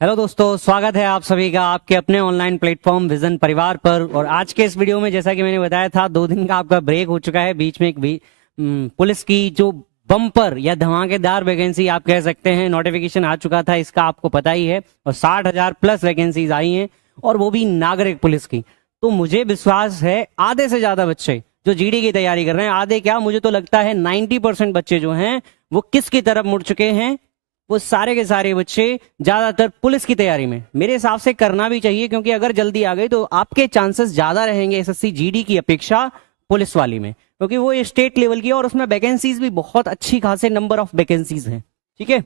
Hello दोस्तों, स्वागत है आप सभी का आपके अपने ऑनलाइन प्लेटफॉर्म विजन परिवार पर। और आज के इस वीडियो में जैसा कि मैंने बताया था 2 दिन का आपका ब्रेक हो चुका है। बीच में एक पुलिस की जो बम्पर या धमाकेदार वैकेंसी आप कह सकते हैं, नोटिफिकेशन आ चुका था, इसका आपको पता ही है। और 60,000 प्लस वैकेंसीज आई हैं और वो भी नागरिक पुलिस की। तो मुझे विश्वास है आधे से ज्यादा बच्चे जो जीडी की तैयारी कर रहे हैं, आधे क्या मुझे तो लगता है 90% बच्चे जो हैं वो किसकी तरफ मुड़ चुके हैं, वो सारे के सारे बच्चे ज्यादातर पुलिस की तैयारी में। मेरे हिसाब से करना भी चाहिए, क्योंकि अगर जल्दी आ गई तो आपके चांसेस ज्यादा रहेंगे एसएससी जीडी की अपेक्षा पुलिस वाली में, क्योंकि वो स्टेट लेवल की है और उसमें वैकेंसीज भी बहुत अच्छी खासे नंबर ऑफ वैकेंसीज हैं। ठीक है,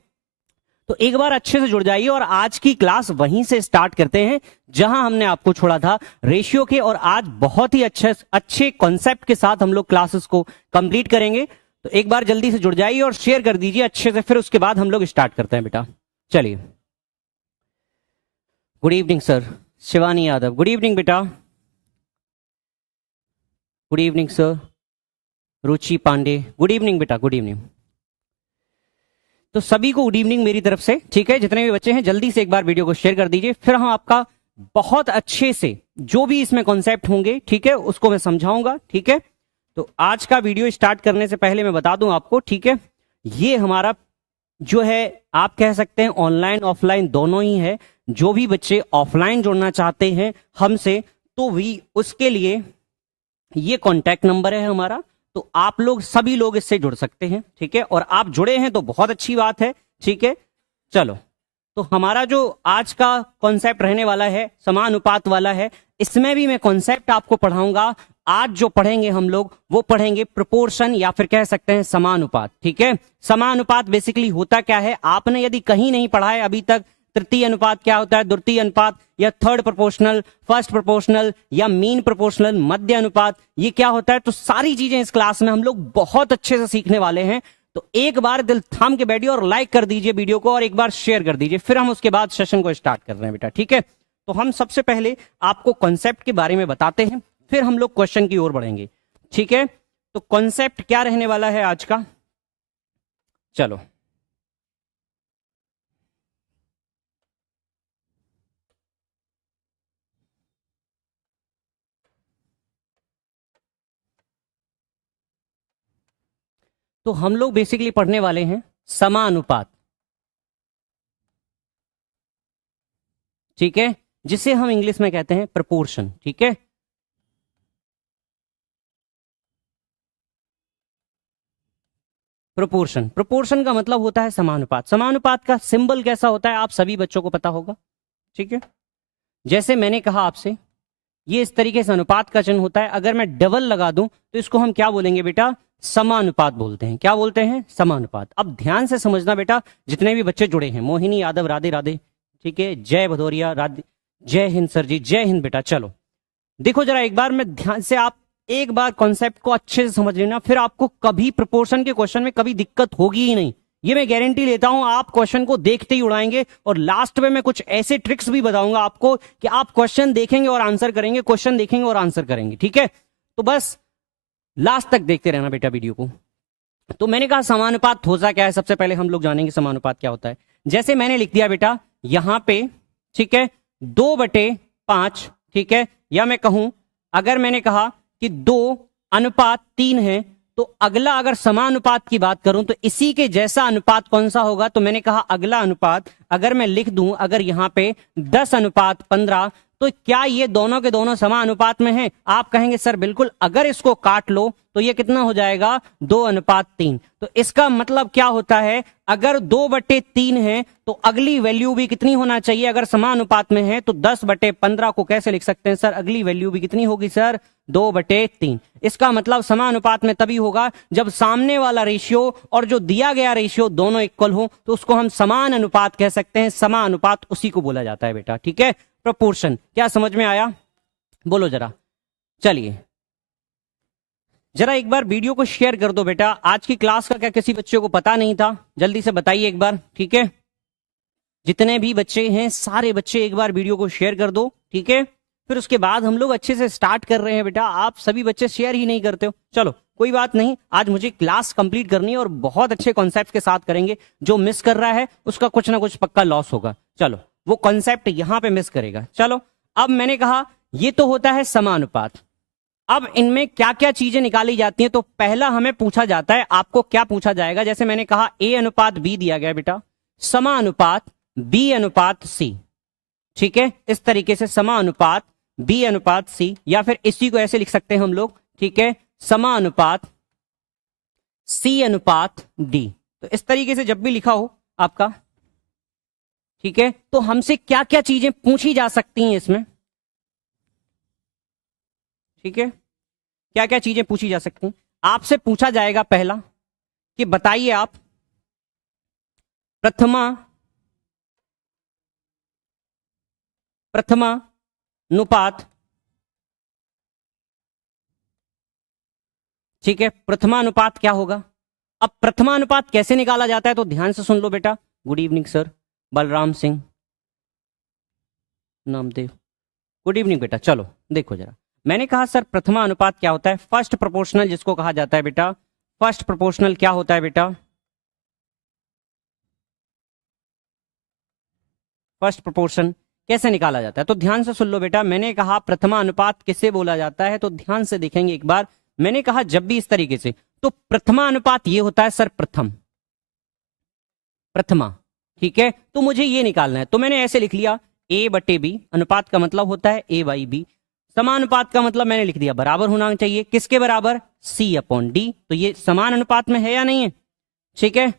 तो एक बार अच्छे से जुड़ जाइए और आज की क्लास वहीं से स्टार्ट करते हैं जहां हमने आपको छोड़ा था रेशियो के। और आज बहुत ही अच्छे कॉन्सेप्ट के साथ हम लोग क्लासेस को कंप्लीट करेंगे। तो एक बार जल्दी से जुड़ जाइए और शेयर कर दीजिए अच्छे से, फिर उसके बाद हम लोग स्टार्ट करते हैं बेटा। चलिए, good evening sir. Shivani Yadav, good evening बेटा। Good evening sir. Ruchi Pandey, good evening बेटा, गुड इवनिंग। तो सभी को गुड इवनिंग मेरी तरफ से। ठीक है, जितने भी बच्चे हैं जल्दी से एक बार वीडियो को शेयर कर दीजिए, फिर हम आपका बहुत अच्छे से जो भी इसमें कॉन्सेप्ट होंगे, ठीक है, उसको मैं समझाऊंगा। ठीक है, तो आज का वीडियो स्टार्ट करने से पहले मैं बता दूं आपको, ठीक है, ये हमारा जो है आप कह सकते हैं ऑनलाइन ऑफलाइन दोनों ही है। जो भी बच्चे ऑफलाइन जुड़ना चाहते हैं हमसे, तो भी उसके लिए ये कॉन्टैक्ट नंबर है हमारा, तो आप लोग सभी लोग इससे जुड़ सकते हैं। ठीक है, और आप जुड़े हैं तो बहुत अच्छी बात है। ठीक है, चलो, तो हमारा जो आज का कॉन्सेप्ट रहने वाला है समानुपात वाला है। इसमें भी मैं कॉन्सेप्ट आपको पढ़ाऊंगा। आज जो पढ़ेंगे हम लोग वो पढ़ेंगे प्रोपोर्शन या फिर कह सकते हैं समानुपात। ठीक है, समानुपात बेसिकली होता क्या है, आपने यदि कहीं नहीं पढ़ा है अभी तक, तृतीय अनुपात क्या होता है, द्वितीय अनुपात या थर्ड प्रोपोर्शनल, फर्स्ट प्रोपोर्शनल या मीन प्रोपोर्शनल, मध्य अनुपात, ये क्या होता है, तो सारी चीजें इस क्लास में हम लोग बहुत अच्छे से सीखने वाले हैं। तो एक बार दिल थाम के बैठिए और लाइक कर दीजिए वीडियो को और एक बार शेयर कर दीजिए, फिर हम उसके बाद सेशन को स्टार्ट कर रहे हैं बेटा। ठीक है, तो हम सबसे पहले आपको कॉन्सेप्ट के बारे में बताते हैं, फिर हम लोग क्वेश्चन की ओर बढ़ेंगे। ठीक है, तो कॉन्सेप्ट क्या रहने वाला है आज का, चलो। तो हम लोग बेसिकली पढ़ने वाले हैं समानुपात। ठीक है, जिसे हम इंग्लिश में कहते हैं प्रपोर्शन। ठीक है, प्रोपोर्शन, प्रोपोर्शन का मतलब होता है समानुपात। समानुपात का सिंबल कैसा होता है आप सभी बच्चों को पता होगा। ठीक है, जैसे मैंने कहा आपसे, ये इस तरीके से अनुपात का चिन्ह होता है। अगर मैं डबल लगा दूं तो इसको हम क्या बोलेंगे बेटा, समानुपात बोलते हैं। क्या बोलते हैं, समानुपात। अब ध्यान से समझना बेटा, जितने भी बच्चे जुड़े हैं, मोहिनी यादव, राधे राधे, ठीक है, जय भदौरिया, राधे, जय हिंद सर जी, जय हिंद बेटा। चलो देखो जरा एक बार, मैं ध्यान से, आप एक बार कॉन्सेप्ट को अच्छे से समझ लेना, फिर आपको कभी प्रोपोर्शन के क्वेश्चन में कभी दिक्कत होगी ही नहीं, ये मैं गारंटी लेता हूं। आप क्वेश्चन को देखते ही उड़ाएंगे और लास्ट में मैं कुछ ऐसे ट्रिक्स भी बताऊंगा आपको कि आप क्वेश्चन देखेंगे और आंसर करेंगे, क्वेश्चन देखेंगे और आंसर करेंगे। ठीक है, तो बस लास्ट तक देखते रहना बेटा वीडियो को। तो मैंने कहा समानुपात होता क्या है, सबसे पहले हम लोग जानेंगे समानुपात क्या होता है। जैसे मैंने लिख दिया बेटा यहां पे, ठीक है, 2/5। ठीक है, या मैं कहूं, अगर मैंने कहा कि 2:3 है, तो अगला अगर समानुपात की बात करूं तो इसी के जैसा अनुपात कौन सा होगा, तो मैंने कहा अगला अनुपात अगर मैं लिख दूं, अगर यहां पे 10:15, तो क्या ये दोनों के दोनों समानुपात में हैं? आप कहेंगे सर बिल्कुल। अगर इसको काट लो तो ये कितना हो जाएगा, 2:3। तो इसका मतलब क्या होता है, अगर 2/3 है तो अगली वैल्यू भी कितनी होना चाहिए, अगर समानुपात में है तो 10/15 को कैसे लिख सकते हैं सर, अगली वैल्यू भी कितनी होगी सर, 2/3। इसका मतलब समानुपात में तभी होगा जब सामने वाला रेशियो और जो दिया गया रेशियो दोनों इक्वल हो, तो उसको हम समान अनुपात कह सकते हैं। समानुपात उसी को बोला जाता है बेटा। ठीक है, प्रोपोर्शन। क्या समझ में आया, बोलो जरा। चलिए जरा एक बार वीडियो को शेयर कर दो बेटा। आज की क्लास का क्या किसी बच्चे को पता नहीं था, जल्दी से बताइए एक बार। ठीक है, जितने भी बच्चे हैं सारे बच्चे एक बार वीडियो को शेयर कर दो। ठीक है, फिर उसके बाद हम लोग अच्छे से स्टार्ट कर रहे हैं बेटा। आप सभी बच्चे शेयर ही नहीं करते हो, चलो कोई बात नहीं, आज मुझे क्लास कंप्लीट करनी है और बहुत अच्छे कॉन्सेप्ट के साथ करेंगे। जो मिस कर रहा है उसका कुछ ना कुछ पक्का लॉस होगा। चलो वो कॉन्सेप्ट यहां पे मिस करेगा। चलो, अब मैंने कहा ये तो होता है समानुपात। अब इनमें क्या क्या चीजें निकाली जाती हैं, तो पहला हमें पूछा जाता है, आपको क्या पूछा जाएगा, जैसे मैंने कहा A अनुपात B दिया गया बेटा, समानुपात B अनुपात C। ठीक है, इस तरीके से समानुपात B अनुपात C, या फिर इसी को ऐसे लिख सकते हैं हम लोग, ठीक है, समानुपात C अनुपात D। तो इस तरीके से जब भी लिखा हो आपका, ठीक है, तो हमसे क्या क्या चीजें पूछी जा सकती हैं इसमें, ठीक है, क्या क्या चीजें पूछी जा सकती हैं। आपसे पूछा जाएगा पहला कि बताइए आप प्रथमानुपात, ठीक है, प्रथमानुपात क्या होगा। अब प्रथमानुपात कैसे निकाला जाता है, तो ध्यान से सुन लो बेटा। Good evening sir, Balram Singh Namdev, good evening बेटा। चलो देखो जरा, मैंने कहा सर प्रथमा अनुपात क्या होता है, फर्स्ट प्रोपोर्शनल जिसको कहा जाता है बेटा, फर्स्ट प्रोपोर्शनल क्या होता है बेटा, फर्स्ट प्रोपोर्शन कैसे निकाला जाता है, तो ध्यान से सुन लो बेटा। मैंने कहा प्रथमा अनुपात किसे बोला जाता है, तो ध्यान से देखेंगे एक बार। मैंने कहा जब भी इस तरीके से, तो प्रथमा अनुपात ये होता है सर प्रथम, प्रथमा, ठीक है, तो मुझे ये निकालना है, तो मैंने ऐसे लिख लिया A/B। अनुपात का मतलब होता है A/B। समानुपात का मतलब मैंने लिख दिया बराबर होना चाहिए, किसके बराबर, C/D। तो ये समान अनुपात में है या नहीं है, ठीक है,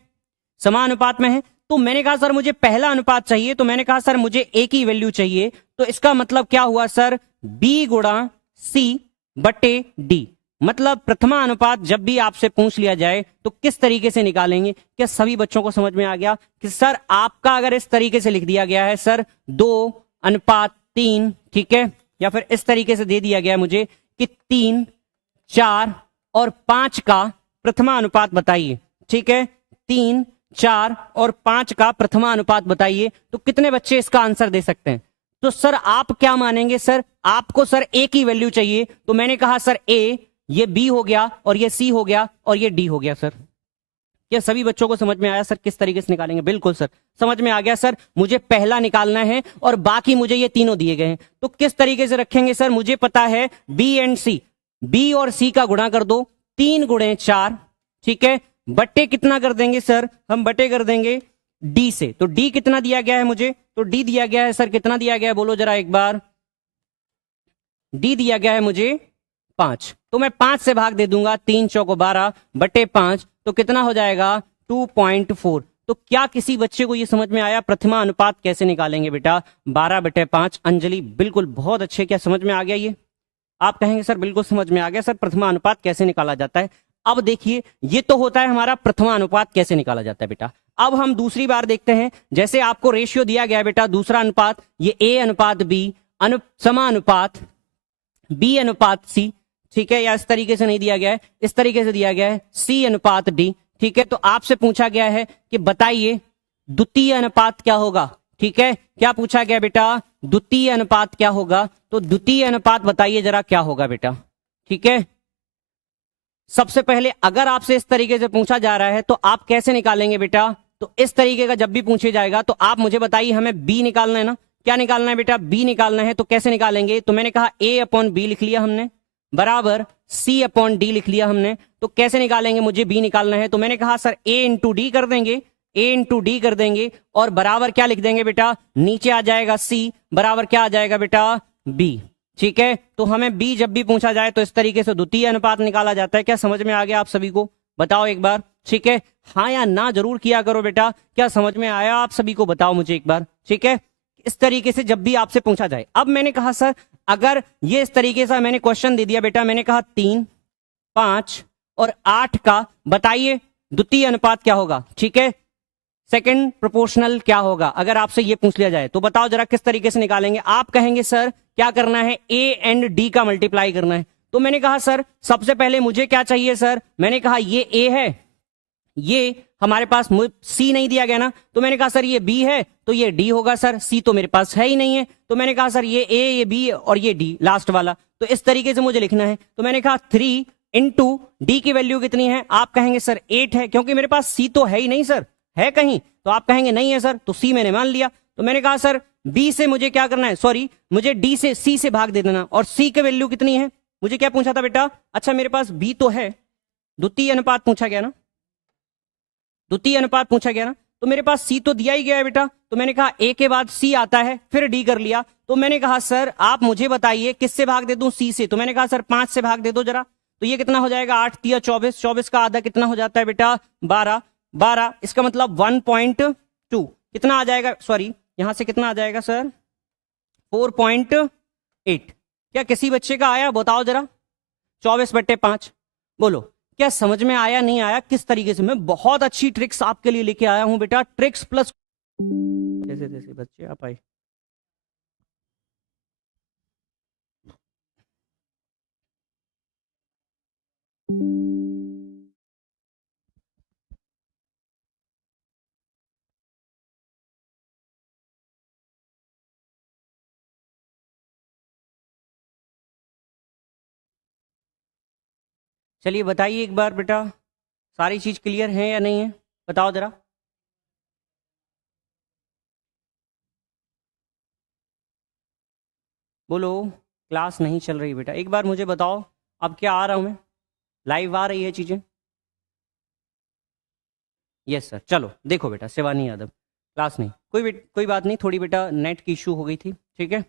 समान अनुपात में है। तो मैंने कहा सर मुझे पहला अनुपात चाहिए, तो मैंने कहा सर मुझे A की वैल्यू चाहिए, तो इसका मतलब क्या हुआ सर, B गुणा C/D। मतलब प्रथमा अनुपात जब भी आपसे पूछ लिया जाए तो किस तरीके से निकालेंगे। क्या सभी बच्चों को समझ में आ गया कि सर आपका अगर इस तरीके से लिख दिया गया है सर 2:3, ठीक है, या फिर इस तरीके से दे दिया गया है मुझे कि 3, 4 और 5 का प्रथमा अनुपात बताइए, ठीक है, 3, 4 और 5 का प्रथमा अनुपात बताइए, तो कितने बच्चे इसका आंसर दे सकते हैं। तो सर आप क्या मानेंगे, सर आपको सर A की वैल्यू चाहिए, तो मैंने कहा सर A, ये B हो गया और ये C हो गया और ये D हो गया। सर क्या सभी बच्चों को समझ में आया सर किस तरीके से निकालेंगे, बिल्कुल सर समझ में आ गया सर। मुझे पहला निकालना है और बाकी मुझे ये तीनों दिए गए हैं, तो किस तरीके से रखेंगे सर, मुझे पता है B एंड C, B और C का गुणा कर दो, 3 गुणे 4, ठीक है, बट्टे कितना कर देंगे सर, हम बट्टे कर देंगे D से। तो D कितना दिया गया है मुझे, तो D दिया गया है सर, कितना दिया गया है बोलो जरा एक बार, D दिया गया है मुझे 5, तो मैं 5 से भाग दे दूंगा, 3 चौको 12 बटे 5, तो कितना हो जाएगा 2.4। तो क्या किसी बच्चे को ये समझ में आया प्रथमा अनुपात कैसे निकालेंगे बेटा, 12/5। अंजलि बिल्कुल बहुत अच्छे, क्या समझ में आ गया ये, आप कहेंगे सर बिल्कुल समझ में आ गया सर, प्रथमा अनुपात कैसे निकाला जाता है। अब देखिए ये तो होता है हमारा प्रथमा अनुपात कैसे निकाला जाता है बेटा। अब हम दूसरी बार देखते हैं, जैसे आपको रेशियो दिया गया बेटा, दूसरा अनुपात ये A अनुपात B, समानुपात B अनुपात C, ठीक है, या इस तरीके से नहीं दिया गया है, इस तरीके से दिया गया है C अनुपात D, ठीक है। तो आपसे पूछा गया है कि बताइए द्वितीय अनुपात क्या होगा, ठीक है, क्या पूछा गया बेटा, द्वितीय अनुपात क्या होगा, तो द्वितीय अनुपात बताइए जरा क्या होगा बेटा, ठीक है। सबसे पहले अगर आपसे इस तरीके से पूछा जा रहा है तो आप कैसे निकालेंगे बेटा, तो इस तरीके का जब भी पूछे जाएगा तो आप मुझे बताइए, हमें B निकालना है ना, क्या निकालना है बेटा, B निकालना है, तो कैसे निकालेंगे, तो मैंने कहा A/B लिख लिया हमने, बराबर C/D लिख लिया हमने, तो कैसे निकालेंगे, मुझे B निकालना है, तो मैंने कहा सर A/D कर देंगे, A/D कर देंगे और बराबर क्या लिख देंगे बेटा, नीचे आ जाएगा C, बराबर क्या आ जाएगा बेटा B, ठीक है। तो हमें B जब भी पूछा जाए तो इस तरीके से द्वितीय अनुपात निकाला जाता है। क्या समझ में आ गया आप सभी को, बताओ एक बार, ठीक है, हाँ या ना जरूर किया करो बेटा, क्या समझ में आया आप सभी को, बताओ मुझे एक बार, ठीक है। इस तरीके से जब भी आपसे पूछा जाए। अब मैंने कहा सर अगर ये इस तरीके से मैंने क्वेश्चन दे दिया बेटा, मैंने कहा 3, 5 और 8 का बताइए द्वितीय अनुपात क्या होगा, ठीक है, सेकंड प्रोपोर्शनल क्या होगा, अगर आपसे ये पूछ लिया जाए तो बताओ जरा किस तरीके से निकालेंगे। आप कहेंगे सर क्या करना है, A एंड D का मल्टीप्लाई करना है। तो मैंने कहा सर सबसे पहले मुझे क्या चाहिए सर, मैंने कहा ये A है, ये हमारे पास C नहीं दिया गया ना, तो मैंने कहा सर ये B है तो ये D होगा सर, C तो मेरे पास है ही नहीं है, तो मैंने कहा सर ये A, ये B और ये D लास्ट वाला, तो इस तरीके से मुझे लिखना है। तो मैंने कहा 3 इंटू D की वैल्यू कितनी है, आप कहेंगे सर 8 है, क्योंकि मेरे पास C तो है ही नहीं सर, है कहीं, तो आप कहेंगे नहीं है सर, तो C मैंने मान लिया। तो मैंने कहा सर बी से मुझे क्या करना है, सॉरी मुझे डी से सी से भाग दे देना, और सी की वैल्यू कितनी है, मुझे क्या पूछा था बेटा, अच्छा मेरे पास बी तो है, द्वितीय अनुपात पूछा गया ना, द्वितीय अनुपात पूछा गया ना, तो मेरे पास सी तो दिया ही गया है बेटा, तो मैंने कहा ए के बाद सी आता है, फिर डी कर लिया। तो मैंने कहा सर आप मुझे बताइए किससे भाग दे दूं, सी से, तो मैंने कहा सर 5 से भाग दे दो जरा, तो ये कितना हो जाएगा, 8 तिया 24, 24 का आधा कितना हो जाता है बेटा 12, 12 इसका मतलब 1.2 कितना आ जाएगा, सॉरी यहां से कितना आ जाएगा सर 4.8। क्या किसी बच्चे का आया बताओ जरा, 24/5 बोलो क्या समझ में आया नहीं आया, किस तरीके से, मैं बहुत अच्छी ट्रिक्स आपके लिए लेके आया हूं बेटा, ट्रिक्स प्लस जैसे जैसे बच्चे आप आए। चलिए बताइए एक बार बेटा, सारी चीज क्लियर है या नहीं है, बताओ जरा। बोलो क्लास नहीं चल रही बेटा, एक बार मुझे बताओ, अब क्या आ रहा हूं मैं, लाइव आ रही है चीजें। यस सर, चलो देखो बेटा, शिवानी यादव क्लास नहीं, कोई बात नहीं, थोड़ी बेटा नेट की इशू हो गई थी, ठीक है।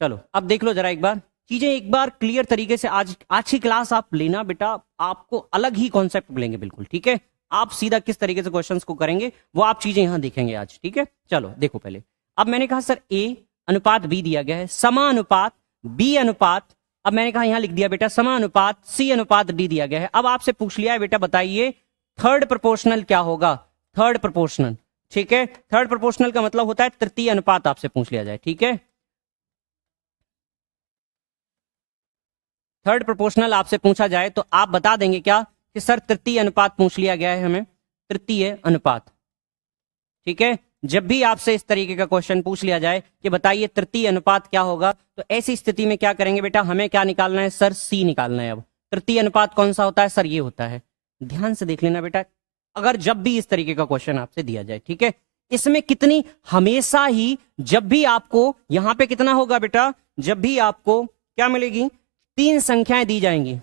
चलो अब देख लो जरा एक बार चीजें, एक बार क्लियर तरीके से, आज की क्लास आप लेना बेटा, आपको अलग ही कॉन्सेप्ट मिलेंगे बिल्कुल, ठीक है। आप सीधा किस तरीके से क्वेश्चंस को करेंगे वो आप चीजें यहां देखेंगे आज, ठीक है। चलो देखो पहले, अब मैंने कहा सर ए अनुपात बी दिया गया है, समानुपात बी अनुपात, अब मैंने कहा यहां लिख दिया बेटा समानुपात सी अनुपात डी दिया गया है। अब आपसे पूछ लिया है बेटा बताइए थर्ड प्रोपोर्शनल क्या होगा, थर्ड प्रोपोर्शनल, ठीक है। थर्ड प्रोपोर्शनल का मतलब होता है तृतीय अनुपात, आपसे पूछ लिया जाए, ठीक है। थर्ड प्रोपोर्शनल आपसे पूछा जाए तो आप बता देंगे क्या कि सर तृतीय अनुपात पूछ लिया गया है हमें, तृतीय अनुपात, ठीक है। जब भी आपसे इस तरीके का क्वेश्चन पूछ लिया जाए कि बताइए तृतीय अनुपात क्या होगा, तो ऐसी स्थिति में क्या करेंगे बेटा, हमें क्या निकालना है सर, सी निकालना है। अब तृतीय अनुपात कौन सा होता है सर, ये होता है, ध्यान से देख लेना बेटा, अगर जब भी इस तरीके का क्वेश्चन आपसे दिया जाए, ठीक है। इसमें कितनी, हमेशा ही जब भी आपको यहां पे कितना होगा बेटा, जब भी आपको क्या मिलेगी, 3 संख्याएं दी जाएंगी।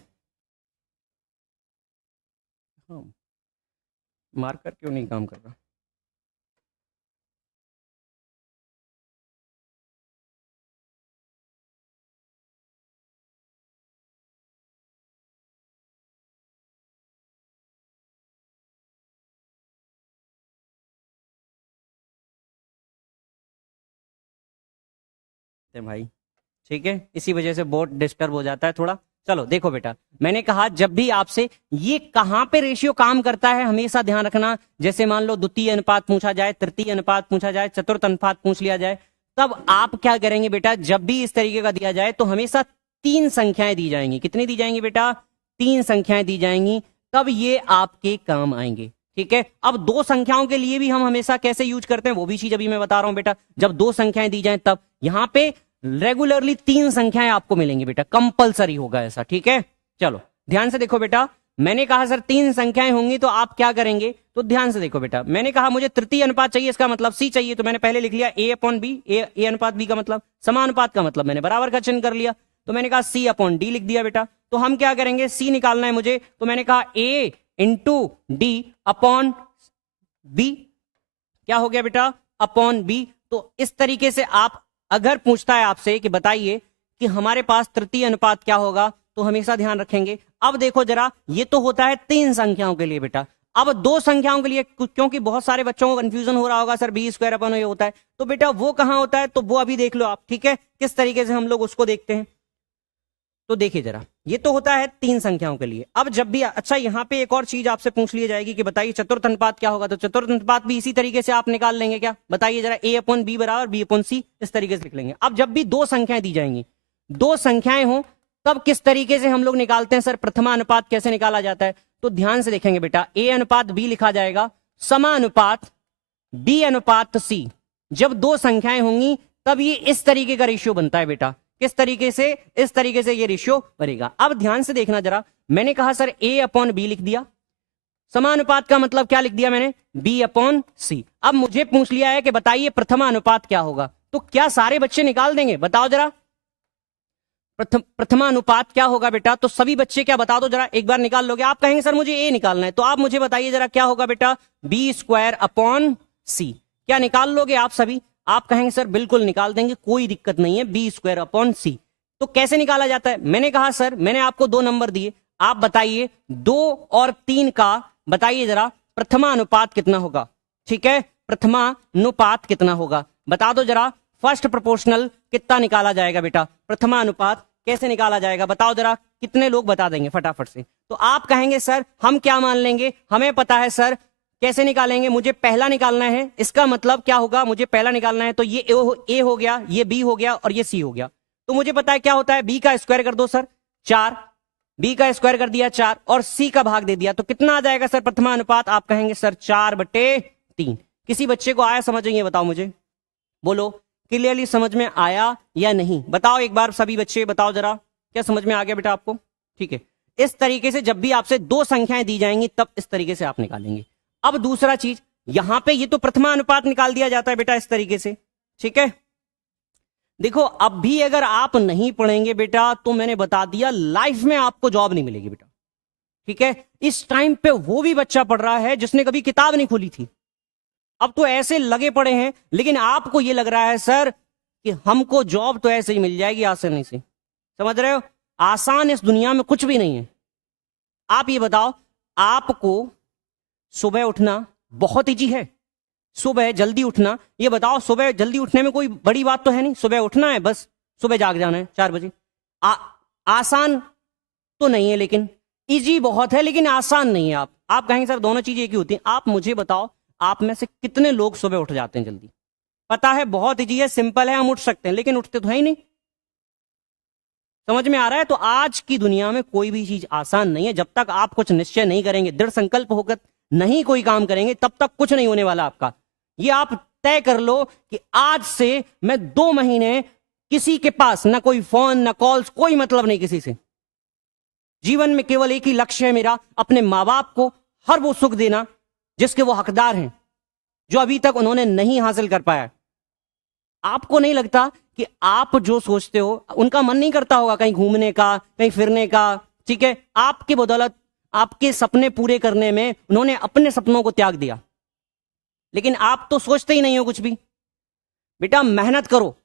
मार्कर क्यों नहीं काम कर रहा, भाई, ठीक है, इसी वजह से बोर्ड डिस्टर्ब हो जाता है थोड़ा। चलो देखो बेटा, मैंने कहा जब भी आपसे ये कहां पे रेशियो काम करता है हमेशा ध्यान रखना, जैसे मान लो द्वितीय अनुपात पूछा जाए, तृतीय अनुपात पूछा जाए, चतुर्थ अनुपात पूछ लिया जाए, तब आप क्या करेंगे बेटा, जब भी इस तरीके का दिया जाए तो हमेशा 3 संख्याएं दी जाएंगी। कितनी दी जाएंगी बेटा, 3 संख्याएं दी जाएंगी, तब ये आपके काम आएंगे, ठीक है। अब 2 संख्याओं के लिए भी हम हमेशा कैसे यूज करते हैं वो भी चीज अभी मैं बता रहा हूं बेटा, जब 2 संख्याएं दी जाएं तब यहां पे रेगुलरली 3 संख्याएं आपको मिलेंगी बेटा, कंपलसरी होगा ऐसा, ठीक है। चलो ध्यान से देखो बेटा, मैंने कहा सर 3 संख्याएं होंगी तो आप क्या करेंगे, तो ध्यान से देखो बेटा, मैंने कहा मुझे तृतीय अनुपात चाहिए, इसका मतलब सी चाहिए, तो मैंने पहले लिख लिया ए अपॉन बी, ए अनुपात बी का मतलब, समानुपात का मतलब मैंने बराबर का चिन्ह कर लिया, तो मैंने कहा सी अपॉन डी लिख दिया बेटा। तो हम क्या करेंगे, सी निकालना है मुझे, तो मैंने कहा ए इंटू डी अपॉन बी, क्या हो गया बेटा, अपॉन बी। तो इस तरीके से आप, अगर पूछता है आपसे कि बताइए कि हमारे पास तृतीय अनुपात क्या होगा, तो हमेशा ध्यान रखेंगे। अब देखो जरा, ये तो होता है 3 संख्याओं के लिए बेटा, अब 2 संख्याओं के लिए, क्योंकि बहुत सारे बच्चों को कंफ्यूजन हो रहा होगा सर बी स्क्वायर अपन ये होता है, तो बेटा वो कहां होता है, तो वो अभी देख लो आप, ठीक है, किस तरीके से हम लोग उसको देखते हैं। तो देखिए जरा, ये तो होता है 3 संख्याओं के लिए। अब जब भी, अच्छा यहां पे एक और चीज आपसे पूछ ली जाएगी कि बताइए चतुर्थ अनुपात क्या होगा, तो चतुर्थ अनुपात भी इसी तरीके से आप निकाल लेंगे क्या, बताइए जरा, ए अपॉन बी बराबर बी अपॉन सी, इस तरीके से लिख लेंगे। अब जब भी 2 संख्याएं दी जाएंगी, 2 संख्याएं हो, तब किस तरीके से हम लोग निकालते हैं सर, प्रथमा अनुपात कैसे निकाला जाता है, तो ध्यान से देखेंगे बेटा, ए अनुपात बी लिखा जाएगा, समानुपात बी अनुपात सी। जब 2 संख्याएं होंगी तब ये इस तरीके का रेशियो बनता है बेटा, किस तरीके से, इस तरीके से ये रेशियो बनेगा। अब ध्यान से देखना जरा, मैंने कहा सर ए अपॉन बी लिख दिया, समानुपात का मतलब क्या लिख दिया मैंने, बी अपॉन सी। अब मुझे पूछ लिया है कि बताइए प्रथमा अनुपात क्या होगा, तो क्या सारे बच्चे निकाल देंगे? बताओ जरा। प्रथमानुपात क्या होगा बेटा? तो सभी बच्चे क्या बता दो जरा, एक बार निकाल लोगे? आप कहेंगे सर मुझे ए निकालना है, तो आप मुझे बताइए जरा क्या होगा बेटा? बी स्क्वायर अपॉन सी। क्या निकाल लोगे आप सभी? आप कहेंगे सर बिल्कुल निकाल देंगे, कोई दिक्कत नहीं है, बी स्क्वायर अपॉन सी। तो कैसे निकाला जाता है? मैंने कहा सर, मैंने आपको 2 नंबर दिए, आप बताइए 2 और 3 का बताइए जरा प्रथमानुपात कितना होगा। ठीक है, प्रथमानुपात कितना होगा बता दो जरा। फर्स्ट प्रोपोर्शनल कितना निकाला जाएगा बेटा? प्रथमानुपात कैसे निकाला जाएगा बताओ जरा, कितने लोग बता देंगे फटाफट से? तो आप कहेंगे सर हम क्या मान लेंगे, हमें पता है सर, कैसे निकालेंगे? मुझे पहला निकालना है, इसका मतलब क्या होगा? मुझे पहला निकालना है, तो ये ए हो गया, ये बी हो गया और ये सी हो गया। तो मुझे पता है क्या होता है, बी का स्क्वायर कर दो सर 4, बी का स्क्वायर कर दिया 4 और सी का भाग दे दिया, तो कितना आ जाएगा सर प्रथमानुपात? आप कहेंगे सर 4/3। किसी बच्चे को आया समझ? ये बताओ मुझे, बोलो क्लियरली समझ में आया या नहीं? बताओ एक बार सभी बच्चे बताओ जरा, क्या समझ में आ गया बेटा आपको? ठीक है, इस तरीके से जब भी आपसे 2 संख्याएं दी जाएंगी तब इस तरीके से आप निकालेंगे। अब दूसरा चीज, यहां पे ये तो प्रथमानुपात निकाल दिया जाता है बेटा इस तरीके से। ठीक है, देखो अब भी अगर आप नहीं पढ़ेंगे बेटा तो मैंने बता दिया लाइफ में आपको जॉब नहीं मिलेगी बेटा। ठीक है, इस टाइम पे वो भी बच्चा पढ़ रहा है जिसने कभी किताब नहीं खोली थी, अब तो ऐसे लगे पड़े हैं, लेकिन आपको ये लग रहा है सर कि हमको जॉब तो ऐसे ही मिल जाएगी आसानी से। समझ रहे हो? आसान इस दुनिया में कुछ भी नहीं है। आप ये बताओ, आपको सुबह उठना बहुत ईजी है, सुबह जल्दी उठना, ये बताओ सुबह जल्दी उठने में कोई बड़ी बात तो है नहीं, सुबह उठना है बस, सुबह जाग जाना है 4 बजे। आसान तो नहीं है, लेकिन इजी बहुत है, लेकिन आसान नहीं है। आप कहेंगे सर दोनों चीजें एक ही होती हैं। आप मुझे बताओ आप में से कितने लोग सुबह उठ जाते हैं जल्दी? पता है बहुत इजी है, सिंपल है, हम उठ सकते हैं, लेकिन उठते तो है ही नहीं। समझ में आ रहा है? तो आज की दुनिया में कोई भी चीज आसान नहीं है। जब तक आप कुछ निश्चय नहीं करेंगे, दृढ़ संकल्प होकर नहीं कोई काम करेंगे, तब तक कुछ नहीं होने वाला आपका। ये आप तय कर लो कि आज से मैं 2 महीने किसी के पास ना कोई फोन ना कॉल्स, कोई मतलब नहीं किसी से। जीवन में केवल एक ही लक्ष्य है मेरा, अपने माँ बाप को हर वो सुख देना जिसके वो हकदार हैं, जो अभी तक उन्होंने नहीं हासिल कर पाया। आपको नहीं लगता कि आप जो सोचते हो उनका मन नहीं करता होगा कहीं घूमने का, कहीं फिरने का? ठीक है, आपकी बदौलत आपके सपने पूरे करने में उन्होंने अपने सपनों को त्याग दिया, लेकिन आप तो सोचते ही नहीं हो कुछ भी। बेटा मेहनत करो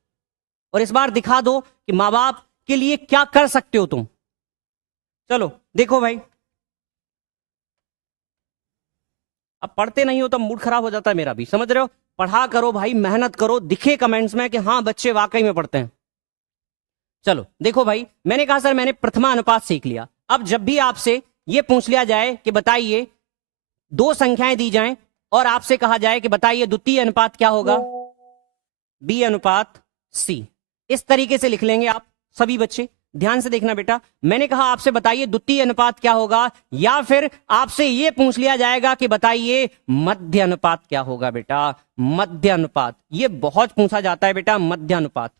और इस बार दिखा दो कि माँ बाप के लिए क्या कर सकते हो तुम। चलो देखो भाई, अब पढ़ते नहीं हो तो मूड खराब हो जाता है मेरा भी, समझ रहे हो? पढ़ा करो भाई, मेहनत करो, दिखे कमेंट्स में कि हाँ बच्चे वाकई में पढ़ते हैं। चलो देखो भाई, मैंने कहा सर मैंने प्रथमानुपात सीख लिया। अब जब भी आपसे ये पूछ लिया जाए कि बताइए 2 संख्याएं दी जाएं और आपसे कहा जाए कि बताइए द्वितीय अनुपात क्या होगा? बी अनुपात सी। इस तरीके से लिख लेंगे आप सभी बच्चे। ध्यान से देखना बेटा, मैंने कहा आपसे बताइए द्वितीय अनुपात क्या होगा, या फिर आपसे यह पूछ लिया जाएगा कि बताइए मध्य अनुपात क्या होगा बेटा? मध्य अनुपात, यह बहुत पूछा जाता है बेटा, मध्य अनुपात।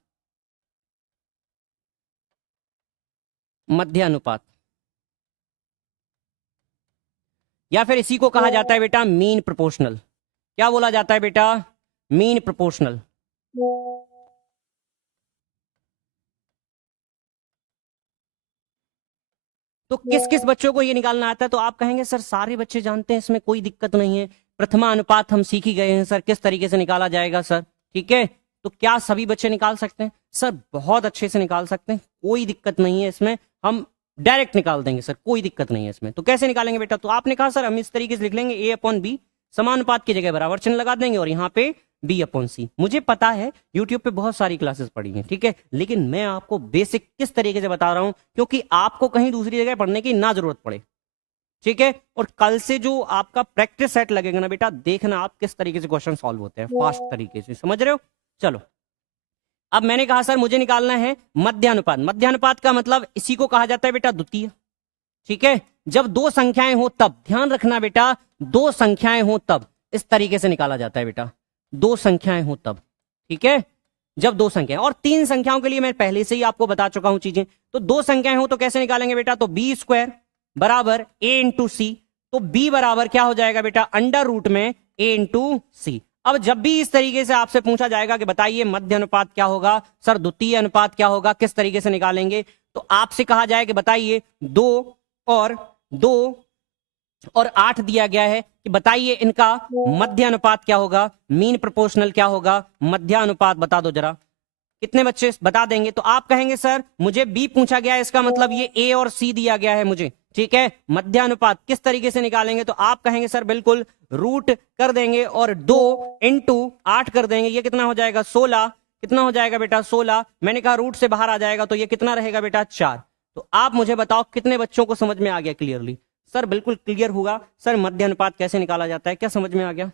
मध्य अनुपात, या फिर इसी को कहा जाता है बेटा मीन प्रोपोर्शनल। क्या बोला जाता है बेटा? Mean proportional. तो किस किस बच्चों को ये निकालना आता है? तो आप कहेंगे सर सारे बच्चे जानते हैं, इसमें कोई दिक्कत नहीं है, प्रथमानुपात हम सीख ही गए हैं सर, किस तरीके से निकाला जाएगा सर? ठीक है, तो क्या सभी बच्चे निकाल सकते हैं? सर बहुत अच्छे से निकाल सकते हैं, कोई दिक्कत नहीं है इसमें, हम डायरेक्ट निकाल देंगे सर, कोई दिक्कत नहीं है इसमें। तो कैसे निकालेंगे बेटा? तो आपने कहा सर हम इस तरीके से लिख लेंगे ए अपॉन बी, समानुपात की जगह बराबर चिन्ह लगा देंगे और यहाँ पे बी अपॉन सी। मुझे पता है यूट्यूब पे बहुत सारी क्लासेस पढ़ी हैं, ठीक है, लेकिन मैं आपको बेसिक किस तरीके से बता रहा हूं, क्योंकि आपको कहीं दूसरी जगह पढ़ने की ना जरूरत पड़े। ठीक है, और कल से जो आपका प्रैक्टिस सेट लगेगा ना बेटा, देखना आप किस तरीके से क्वेश्चन सॉल्व होते हैं फास्ट तरीके से। समझ रहे हो? चलो, अब मैंने कहा सर मुझे निकालना है मध्यानुपात। मध्यानुपात का मतलब इसी को कहा जाता है बेटा द्वितीय। ठीक है, जब 2 संख्याएं हो तब, ध्यान रखना बेटा, 2 संख्याएं हो तब इस तरीके से निकाला जाता है बेटा, 2 संख्याएं हो तब। ठीक है, जब 2 संख्याएं, और 3 संख्याओं के लिए मैं पहले से ही आपको बता चुका हूं चीजें। तो 2 संख्याएं हो तो कैसे निकालेंगे बेटा? तो बी स्क्वायर बराबर ए इंटू सी। तो बी बराबर क्या हो जाएगा बेटा? अंडर रूट में ए इंटू सी। अब जब भी इस तरीके से आपसे पूछा जाएगा कि बताइए मध्य अनुपात क्या होगा, सर द्वितीय अनुपात क्या होगा, किस तरीके से निकालेंगे, तो आपसे कहा जाए कि बताइए 2 और 8 दिया गया है कि बताइए इनका मध्य अनुपात क्या होगा, मीन प्रोपोर्शनल क्या होगा, मध्यानुपात बता दो जरा। कितने बच्चे बता देंगे? तो आप कहेंगे सर मुझे बी पूछा गया है, इसका मतलब ये ए और सी दिया गया है मुझे, ठीक है। मध्यानुपात किस तरीके से निकालेंगे? तो आप कहेंगे सर बिल्कुल रूट कर देंगे और 2 × 8 कर देंगे, ये कितना हो जाएगा 16। कितना हो जाएगा बेटा 16। मैंने कहा रूट से बाहर आ जाएगा तो ये कितना रहेगा बेटा 4। तो आप मुझे बताओ कितने बच्चों को समझ में आ गया क्लियरली? सर बिल्कुल क्लियर हुआ। सर मध्य अनुपात कैसे निकाला जाता है, क्या समझ में आ गया?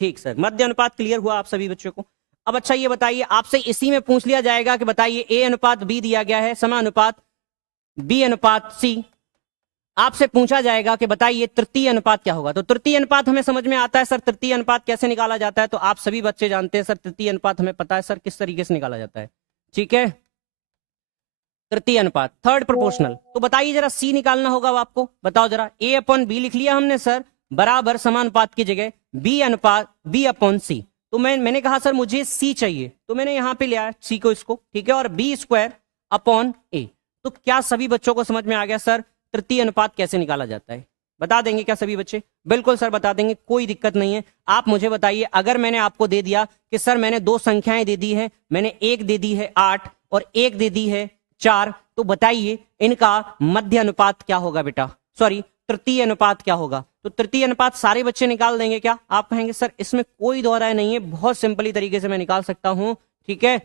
ठीक सर, मध्य अनुपात क्लियर हुआ आप सभी बच्चों को। अब अच्छा ये बताइए, आपसे इसी में पूछ लिया जाएगा कि बताइए ए अनुपात बी दिया गया है, समानुपात बी अनुपात सी। आपसे पूछा जाएगा कि बताइए तृतीय अनुपात क्या होगा। तो तृतीय अनुपात हमें समझ में आता है सर, तृतीय अनुपात कैसे निकाला जाता है, तो आप सभी बच्चे जानते हैं सर तृतीय अनुपात हमें पता है सर किस तरीके से निकाला जाता है, ठीक है। तृतीय अनुपात थर्ड प्रोपोर्शनल। तो बताइए जरा सी निकालना होगा आपको, बताओ जरा। A/B लिख लिया हमने सर, बराबर समानुपात की जगह B/C। तो मैंने कहा सर मुझे सी चाहिए, तो मैंने यहां पे लिया सी को, इसको, ठीक है, और B² तो क्या सभी बच्चों को समझ में आ गया सर तृतीय अनुपात कैसे निकाला जाता है? बता देंगे क्या सभी बच्चे? बिल्कुल सर बता देंगे, कोई दिक्कत नहीं है। आप मुझे बताइए, अगर मैंने आपको दे दिया कि सर मैंने 2 संख्याएं दे दी है, मैंने एक दे दी है 8 और एक दे दी है 4, तो बताइए इनका मध्य अनुपात क्या होगा बेटा, सॉरी तृतीय अनुपात क्या होगा? तो तृतीय अनुपात सारे बच्चे निकाल देंगे क्या? आप कहेंगे सर इसमें कोई दो राय नहीं है, बहुत सिंपली तरीके से मैं निकाल सकता हूं, ठीक है।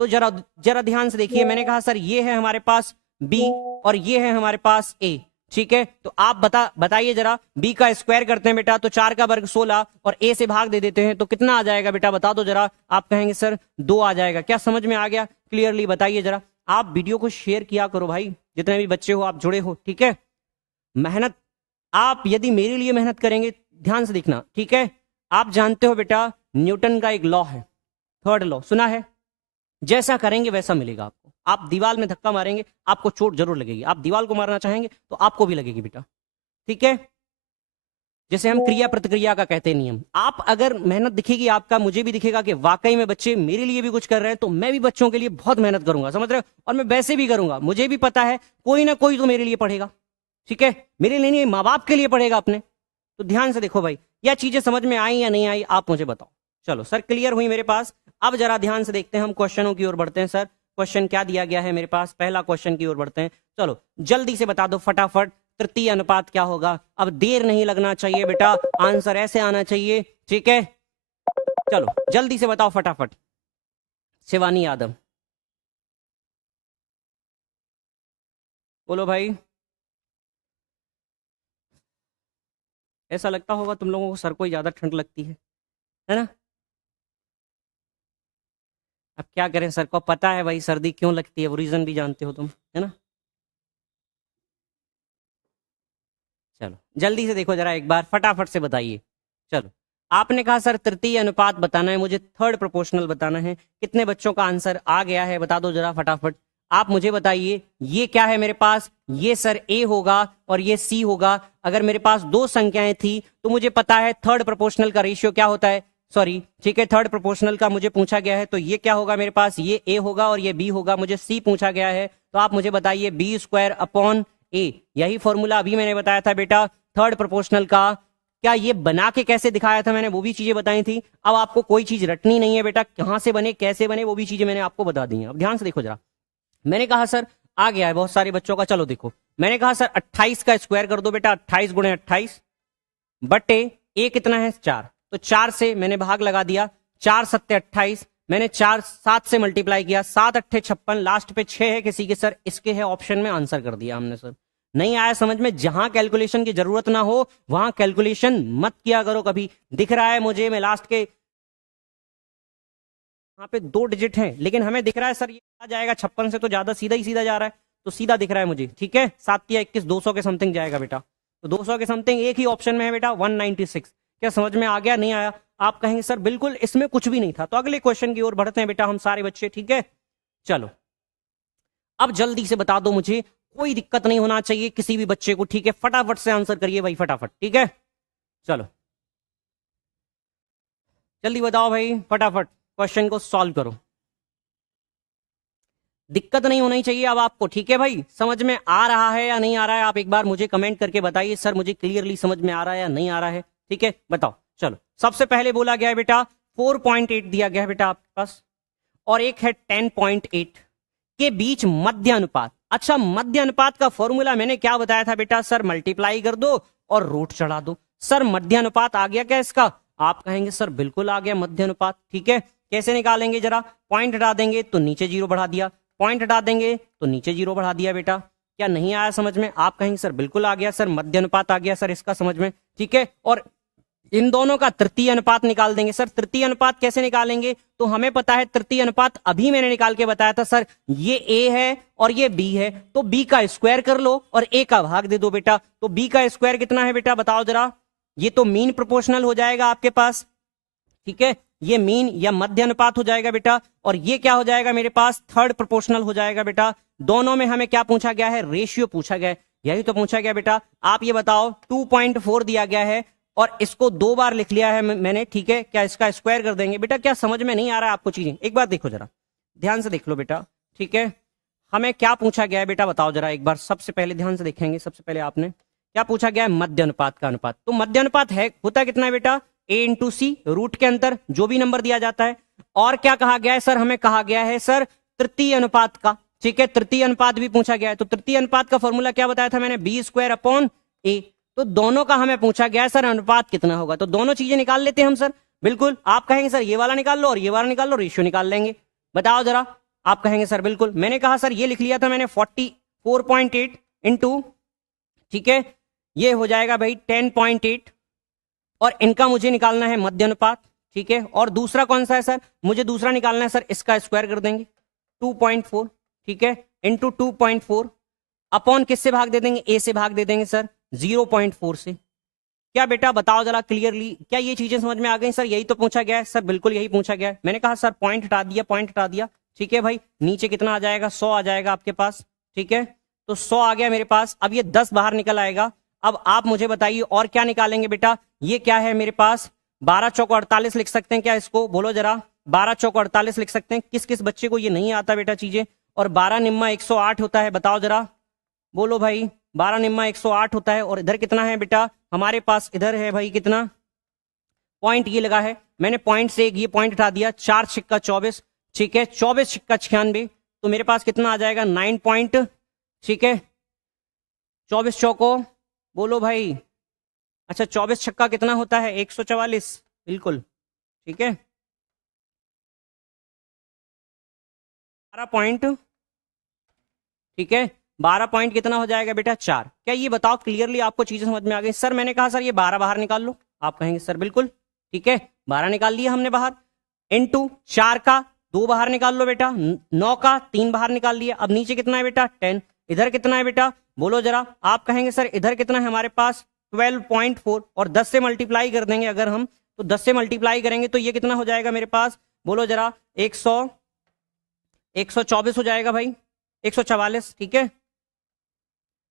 तो जरा ध्यान से देखिए, मैंने कहा सर ये है हमारे पास बी और ये है हमारे पास ए, ठीक है। तो आप बताइए जरा, बी का स्क्वायर करते हैं बेटा तो 4 का वर्ग 16 और ए से भाग दे देते हैं तो कितना आ जाएगा बेटा, बता दो जरा। आप कहेंगे सर 2 आ जाएगा। क्या समझ में आ गया क्लियरली? बताइए जरा। आप वीडियो को शेयर किया करो भाई, जितने भी बच्चे हो आप जुड़े हो, ठीक है। मेहनत, आप यदि मेरे लिए मेहनत करेंगे, ध्यान से देखना, ठीक है। आप जानते हो बेटा न्यूटन का एक लॉ है, थर्ड लॉ, सुना है? जैसा करेंगे वैसा मिलेगा आपको। आप दीवार में धक्का मारेंगे आपको चोट जरूर लगेगी, आप दीवार को मारना चाहेंगे तो आपको भी लगेगी बेटा, ठीक है। जैसे हम क्रिया प्रतिक्रिया का कहते हैं नियम, आप अगर मेहनत दिखेगी आपका, मुझे भी दिखेगा कि वाकई में बच्चे मेरे लिए भी कुछ कर रहे हैं, तो मैं भी बच्चों के लिए बहुत मेहनत करूंगा, समझ रहे हो? और मैं वैसे भी करूंगा, मुझे भी पता है कोई ना कोई तो मेरे लिए पढ़ेगा, ठीक है। मेरे लिए नहीं, माँ बाप के लिए पढ़ेगा अपने। तो ध्यान से देखो भाई, यह चीजें समझ में आई या नहीं आई आप मुझे बताओ। चलो सर क्लियर हुई मेरे पास। अब जरा ध्यान से देखते हैं, हम क्वेश्चनों की ओर बढ़ते हैं। सर क्वेश्चन क्या दिया गया है मेरे पास, पहला क्वेश्चन की ओर बढ़ते हैं। चलो जल्दी से बता दो फटाफट, तृतीय अनुपात क्या होगा? अब देर नहीं लगना चाहिए बेटा, आंसर ऐसे आना चाहिए, ठीक है। चलो जल्दी से बताओ फटाफट। शिवानी यादव बोलो भाई। ऐसा लगता होगा तुम लोगों को सर को ज्यादा ठंड लगती है ना? अब क्या करें, सर को पता है भाई सर्दी क्यों लगती है, वो रीजन भी जानते हो तुम, है ना। चलो जल्दी से देखो जरा एक बार, फटाफट से बताइए। चलो आपने कहा सर तृतीय अनुपात बताना है, मुझे थर्ड प्रोपोर्शनल बताना है। कितने बच्चों का आंसर आ गया है बता दो जरा फटाफट। आप मुझे बताइए ये क्या है मेरे पास, ये सर ए होगा और ये सी होगा। अगर मेरे पास 2 संख्याएं थी तो मुझे पता है थर्ड प्रोपोर्शनल का रेशियो क्या होता है, सॉरी ठीक है, थर्ड प्रोपोर्शनल का मुझे पूछा गया है, तो ये क्या होगा मेरे पास, ये ए होगा और ये बी होगा। मुझे सी पूछा गया है तो आप मुझे बताइए B²/A। यही फॉर्मूला अभी मैंने बताया था बेटा थर्ड प्रोपोर्शनल का। क्या ये बना के कैसे दिखाया था मैंने, वो भी चीजें बताई थी। अब आपको कोई चीज रटनी नहीं है बेटा, कहां से बने कैसे बने वो भी चीजें मैंने आपको बता दी हैं। अब ध्यान से देखो जरा, मैंने कहा सर आ गया है बहुत सारे बच्चों का। चलो देखो, मैंने कहा सर 28 का स्क्वायर कर दो बेटा, 28 × 28 बटे ए कितना है 4, तो 4 से मैंने भाग लगा दिया, 4 × 7 = 28। मैंने 4 7 से मल्टीप्लाई किया, 7 × 8 = 56, लास्ट पे 6 है किसी के, सर इसके है ऑप्शन में, आंसर कर दिया हमने। सर नहीं आया समझ में? जहां कैलकुलेशन की जरूरत ना हो वहां कैलकुलेशन मत किया करो कभी। दिख रहा है मुझे, मैं लास्ट के यहाँ पे 2 डिजिट हैं, लेकिन हमें दिख रहा है सर ये आ जाएगा 56 से तो ज्यादा सीधा ही सीधा जा रहा है, तो सीधा दिख रहा है मुझे, ठीक है। 7 या 21 200 के समथिंग जाएगा बेटा, तो 200 के समथिंग एक ही ऑप्शन में है बेटा 196। क्या समझ में आ गया? नहीं आया? आप कहेंगे सर बिल्कुल इसमें कुछ भी नहीं था। तो अगले क्वेश्चन की ओर बढ़ते हैं बेटा हम सारे बच्चे, ठीक है। चलो अब जल्दी से बता दो मुझे, कोई दिक्कत नहीं होना चाहिए किसी भी बच्चे को, ठीक है। फटाफट से आंसर करिए भाई, फटाफट, ठीक है। चलो जल्दी बताओ भाई, फटाफट क्वेश्चन को सॉल्व करो। दिक्कत नहीं होनी चाहिए अब आपको, ठीक है भाई? समझ में आ रहा है या नहीं आ रहा है, आप एक बार मुझे कमेंट करके बताइए, सर मुझे क्लियरली समझ में आ रहा है या नहीं आ रहा है। ठीक है, बताओ। चलो, सबसे पहले बोला गया है बेटा 4.8 दिया गया है बेटा आपके पास, और एक है 10.8 के बीच मध्य अनुपात। अच्छा, मध्य अनुपात का फॉर्मूला मैंने क्या बताया था बेटा? सर मल्टीप्लाई कर दो और रूट चढ़ा दो। सर मध्य अनुपात आ गया क्या इसका? आप कहेंगे सर बिल्कुल आ गया मध्य अनुपात। ठीक है, कैसे निकालेंगे जरा? पॉइंट हटा देंगे तो नीचे जीरो बढ़ा दिया, पॉइंट हटा देंगे तो नीचे जीरो बढ़ा दिया बेटा। क्या नहीं आया समझ में? आप कहेंगे सर बिल्कुल आ गया, सर मध्य अनुपात आ गया सर इसका समझ में। ठीक है, और इन दोनों का तृतीय अनुपात निकाल देंगे। सर तृतीय अनुपात कैसे निकालेंगे? तो हमें पता है तृतीय अनुपात अभी मैंने निकाल के बताया था सर, ये ए है और ये बी है, तो बी का स्क्वायर कर लो और ए का भाग दे दो बेटा। तो बी का स्क्वायर कितना है बेटा बताओ जरा? ये तो मीन प्रोपोर्शनल हो जाएगा आपके पास। ठीक है, ये मीन या मध्य अनुपात हो जाएगा बेटा, और ये क्या हो जाएगा मेरे पास? थर्ड प्रोपोर्शनल हो जाएगा बेटा। दोनों में हमें क्या पूछा गया है? रेशियो पूछा गया है, यही तो पूछा गया बेटा। आप ये बताओ 2.4 दिया गया है और इसको 2 बार लिख लिया है मैंने। ठीक है, क्या इसका स्क्वायर कर देंगे बेटा? क्या समझ में नहीं आ रहा है आपको चीजें? एक बार देखो जरा, ध्यान से देख लो बेटा। ठीक है, हमें क्या पूछा गया है बेटा बताओ जरा एक बार। सबसे पहले ध्यान से देखेंगे, सबसे पहले आपने क्या पूछा गया है? मध्य अनुपात का अनुपात। तो मध्य अनुपात है होता कितना है बेटा? a इंटू सी, रूट के अंदर जो भी नंबर दिया जाता है। और क्या कहा गया है सर? हमें कहा गया है सर तृतीय अनुपात का। ठीक है, तृतीय अनुपात भी पूछा गया है। तो तृतीय अनुपात का फॉर्मूला क्या बताया था मैंने? बी स्क्वायर अपॉन ए। तो दोनों का हमें पूछा गया है सर अनुपात कितना होगा, तो दोनों चीजें निकाल लेते हैं हम सर। बिल्कुल, आप कहेंगे सर ये वाला निकाल लो और ये वाला निकाल लो, रेशियो निकाल लेंगे। बताओ जरा, आप कहेंगे सर बिल्कुल। मैंने कहा सर ये लिख लिया था मैंने 44.8 इंटू, ठीक है, ये हो जाएगा भाई 10.8, और इनका मुझे निकालना है मध्य अनुपात। ठीक है, और दूसरा कौन सा है सर? मुझे दूसरा निकालना है सर, इसका स्क्वायर कर देंगे 2.4। ठीक है, इंटू 2.4 अपॉन किससे भाग दे देंगे? ए से भाग दे देंगे सर 0.4 से। क्या बेटा बताओ जरा क्लियरली, क्या ये चीजें समझ में आ गई सर? यही तो पूछा गया है सर, बिल्कुल यही पूछा गया है। मैंने कहा सर पॉइंट हटा दिया, पॉइंट हटा दिया। ठीक है भाई, नीचे कितना आ जाएगा? 100 आ जाएगा आपके पास। ठीक है, तो 100 आ गया मेरे पास। अब ये 10 बाहर निकल आएगा। अब आप मुझे बताइए और क्या निकालेंगे बेटा? ये क्या है मेरे पास? 12 चौक 48 लिख सकते हैं क्या इसको? बोलो जरा, 12 चौक 48 लिख सकते हैं? किस किस बच्चे को ये नहीं आता बेटा चीजें? और 12 निम्मा 108 होता है, बताओ जरा, बोलो भाई। 12 निम्मा 108 होता है, और इधर कितना है बेटा हमारे पास? इधर है भाई कितना? पॉइंट ये लगा है, मैंने पॉइंट से एक ये पॉइंट हटा दिया। 4 छिक्का 24, ठीक है, 24 छिक्का 96, तो मेरे पास कितना आ जाएगा? 9 पॉइंट। ठीक है, 24 चौको, बोलो भाई। अच्छा, 24 छक्का कितना होता है? 144, बिल्कुल। ठीक है, 12 पॉइंट। ठीक है, 12 पॉइंट कितना हो जाएगा बेटा? 4। क्या ये बताओ क्लियरली आपको चीजें समझ में आ गई? सर मैंने कहा सर ये 12 बाहर निकाल लो। आप कहेंगे सर बिल्कुल। ठीक है, 12 निकाल लिया हमने बाहर, इनटू 4 का 2 बाहर निकाल लो बेटा, 9 का 3 बाहर निकाल लिया। अब नीचे कितना है बेटा? 10। इधर कितना है बेटा? बोलो जरा। आप कहेंगे सर इधर कितना है हमारे पास? 12.4, और 10 से मल्टीप्लाई कर देंगे अगर हम, तो 10 से मल्टीप्लाई करेंगे तो ये कितना हो जाएगा मेरे पास? बोलो जरा। 124 हो जाएगा भाई, 144। ठीक है,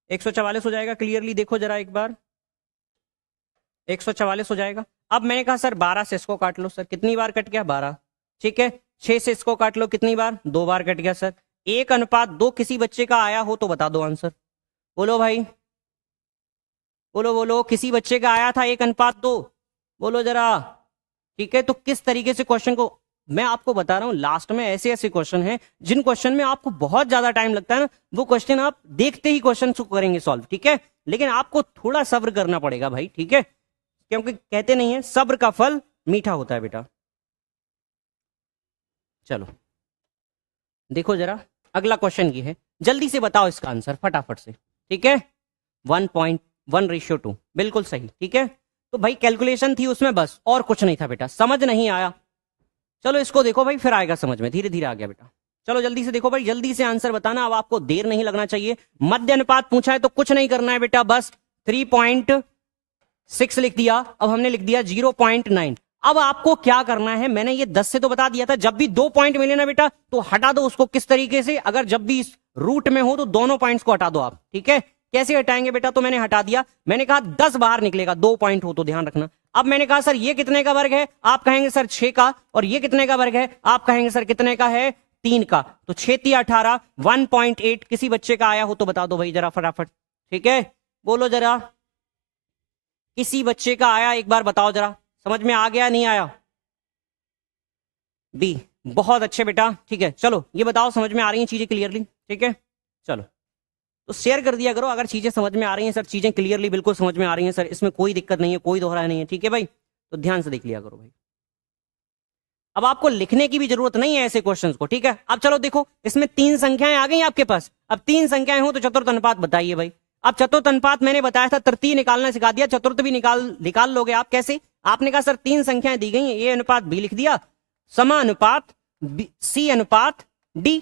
144 हो जाएगा। क्लियरली देखो जरा एक बार, 144 हो जाएगा। अब मैंने कहा सर 12 से इसको काट लो। सर कितनी बार कट गया? 12। ठीक है, 6 से इसको काट लो, कितनी बार? 2 बार कट गया। सर 1:2 किसी बच्चे का आया हो तो बता दो आंसर। बोलो भाई, बोलो बोलो, किसी बच्चे का आया था 1:2? बोलो जरा। ठीक है, तो किस तरीके से क्वेश्चन को मैं आपको बता रहा हूं, लास्ट में ऐसे ऐसे क्वेश्चन हैं जिन क्वेश्चन में आपको बहुत ज्यादा टाइम लगता है ना, वो क्वेश्चन आप देखते ही क्वेश्चन को करेंगे सॉल्व। ठीक है, लेकिन आपको थोड़ा सब्र करना पड़ेगा भाई। ठीक है, क्योंकि कहते नहीं है सब्र का फल मीठा होता है बेटा। चलो देखो जरा, अगला क्वेश्चन ये है, जल्दी से बताओ इसका आंसर फटाफट से। ठीक है, 1.1:2, बिल्कुल सही। ठीक है, तो भाई कैलकुलेशन थी उसमें बस, और कुछ नहीं था बेटा। समझ नहीं आया? चलो इसको देखो भाई, फिर आएगा समझ में, धीरे धीरे आ गया बेटा। चलो जल्दी से देखो भाई, जल्दी से आंसर बताना, अब आपको देर नहीं लगना चाहिए। मध्य अनुपात पूछा है तो कुछ नहीं करना है बेटा, बस 3.6 लिख दिया। अब हमने लिख दिया 0.9। अब आपको क्या करना है, मैंने ये 10 से तो बता दिया था, जब भी 2 पॉइंट मिले ना बेटा तो हटा दो उसको। किस तरीके से? अगर जब भी इस रूट में हो तो दोनों पॉइंट्स को हटा दो आप। ठीक है, कैसे हटाएंगे बेटा? तो मैंने हटा दिया, मैंने कहा 10 बाहर निकलेगा, 2 पॉइंट हो तो ध्यान रखना। अब मैंने कहा सर ये कितने का वर्ग है, आप कहेंगे सर 6 का, और ये कितने का वर्ग है, आप कहेंगे सर कितने का है, 3 का। तो 6 3 18, 1.8। किसी बच्चे का आया हो तो बता दो भाई जरा फटाफट, ठीक है, बोलो जरा, किसी बच्चे का आया एक बार बताओ जरा, समझ में आ गया नहीं आया? बी, बहुत अच्छे बेटा, ठीक है। चलो ये बताओ समझ में आ रही हैं चीजें क्लियरली, ठीक है। चलो तो शेयर कर दिया करो अगर चीजें समझ में आ रही हैं सर, चीजें क्लियरली बिल्कुल समझ में आ रही हैं सर, इसमें कोई दिक्कत नहीं है, कोई दोहरा नहीं है, ठीक है भाई। तो ध्यान से देख लिया करो भाई। अब आपको लिखने की भी जरूरत नहीं है ऐसे क्वेश्चंस को, ठीक है। अब चलो देखो, इसमें 3 संख्याएं आ गई आपके पास। अब 3 संख्याएं हो तो चतुर्थ अनुपात बताइए भाई। अब चतुर्थ अनुपात मैंने बताया था, तृतीय निकालना सिखा दिया, चतुर्थ भी निकाल लोगे आप। कैसे? आपने कहा सर 3 संख्याएं दी गई हैं, ए अनुपात बी लिख दिया, समानुपात सी अनुपात डी।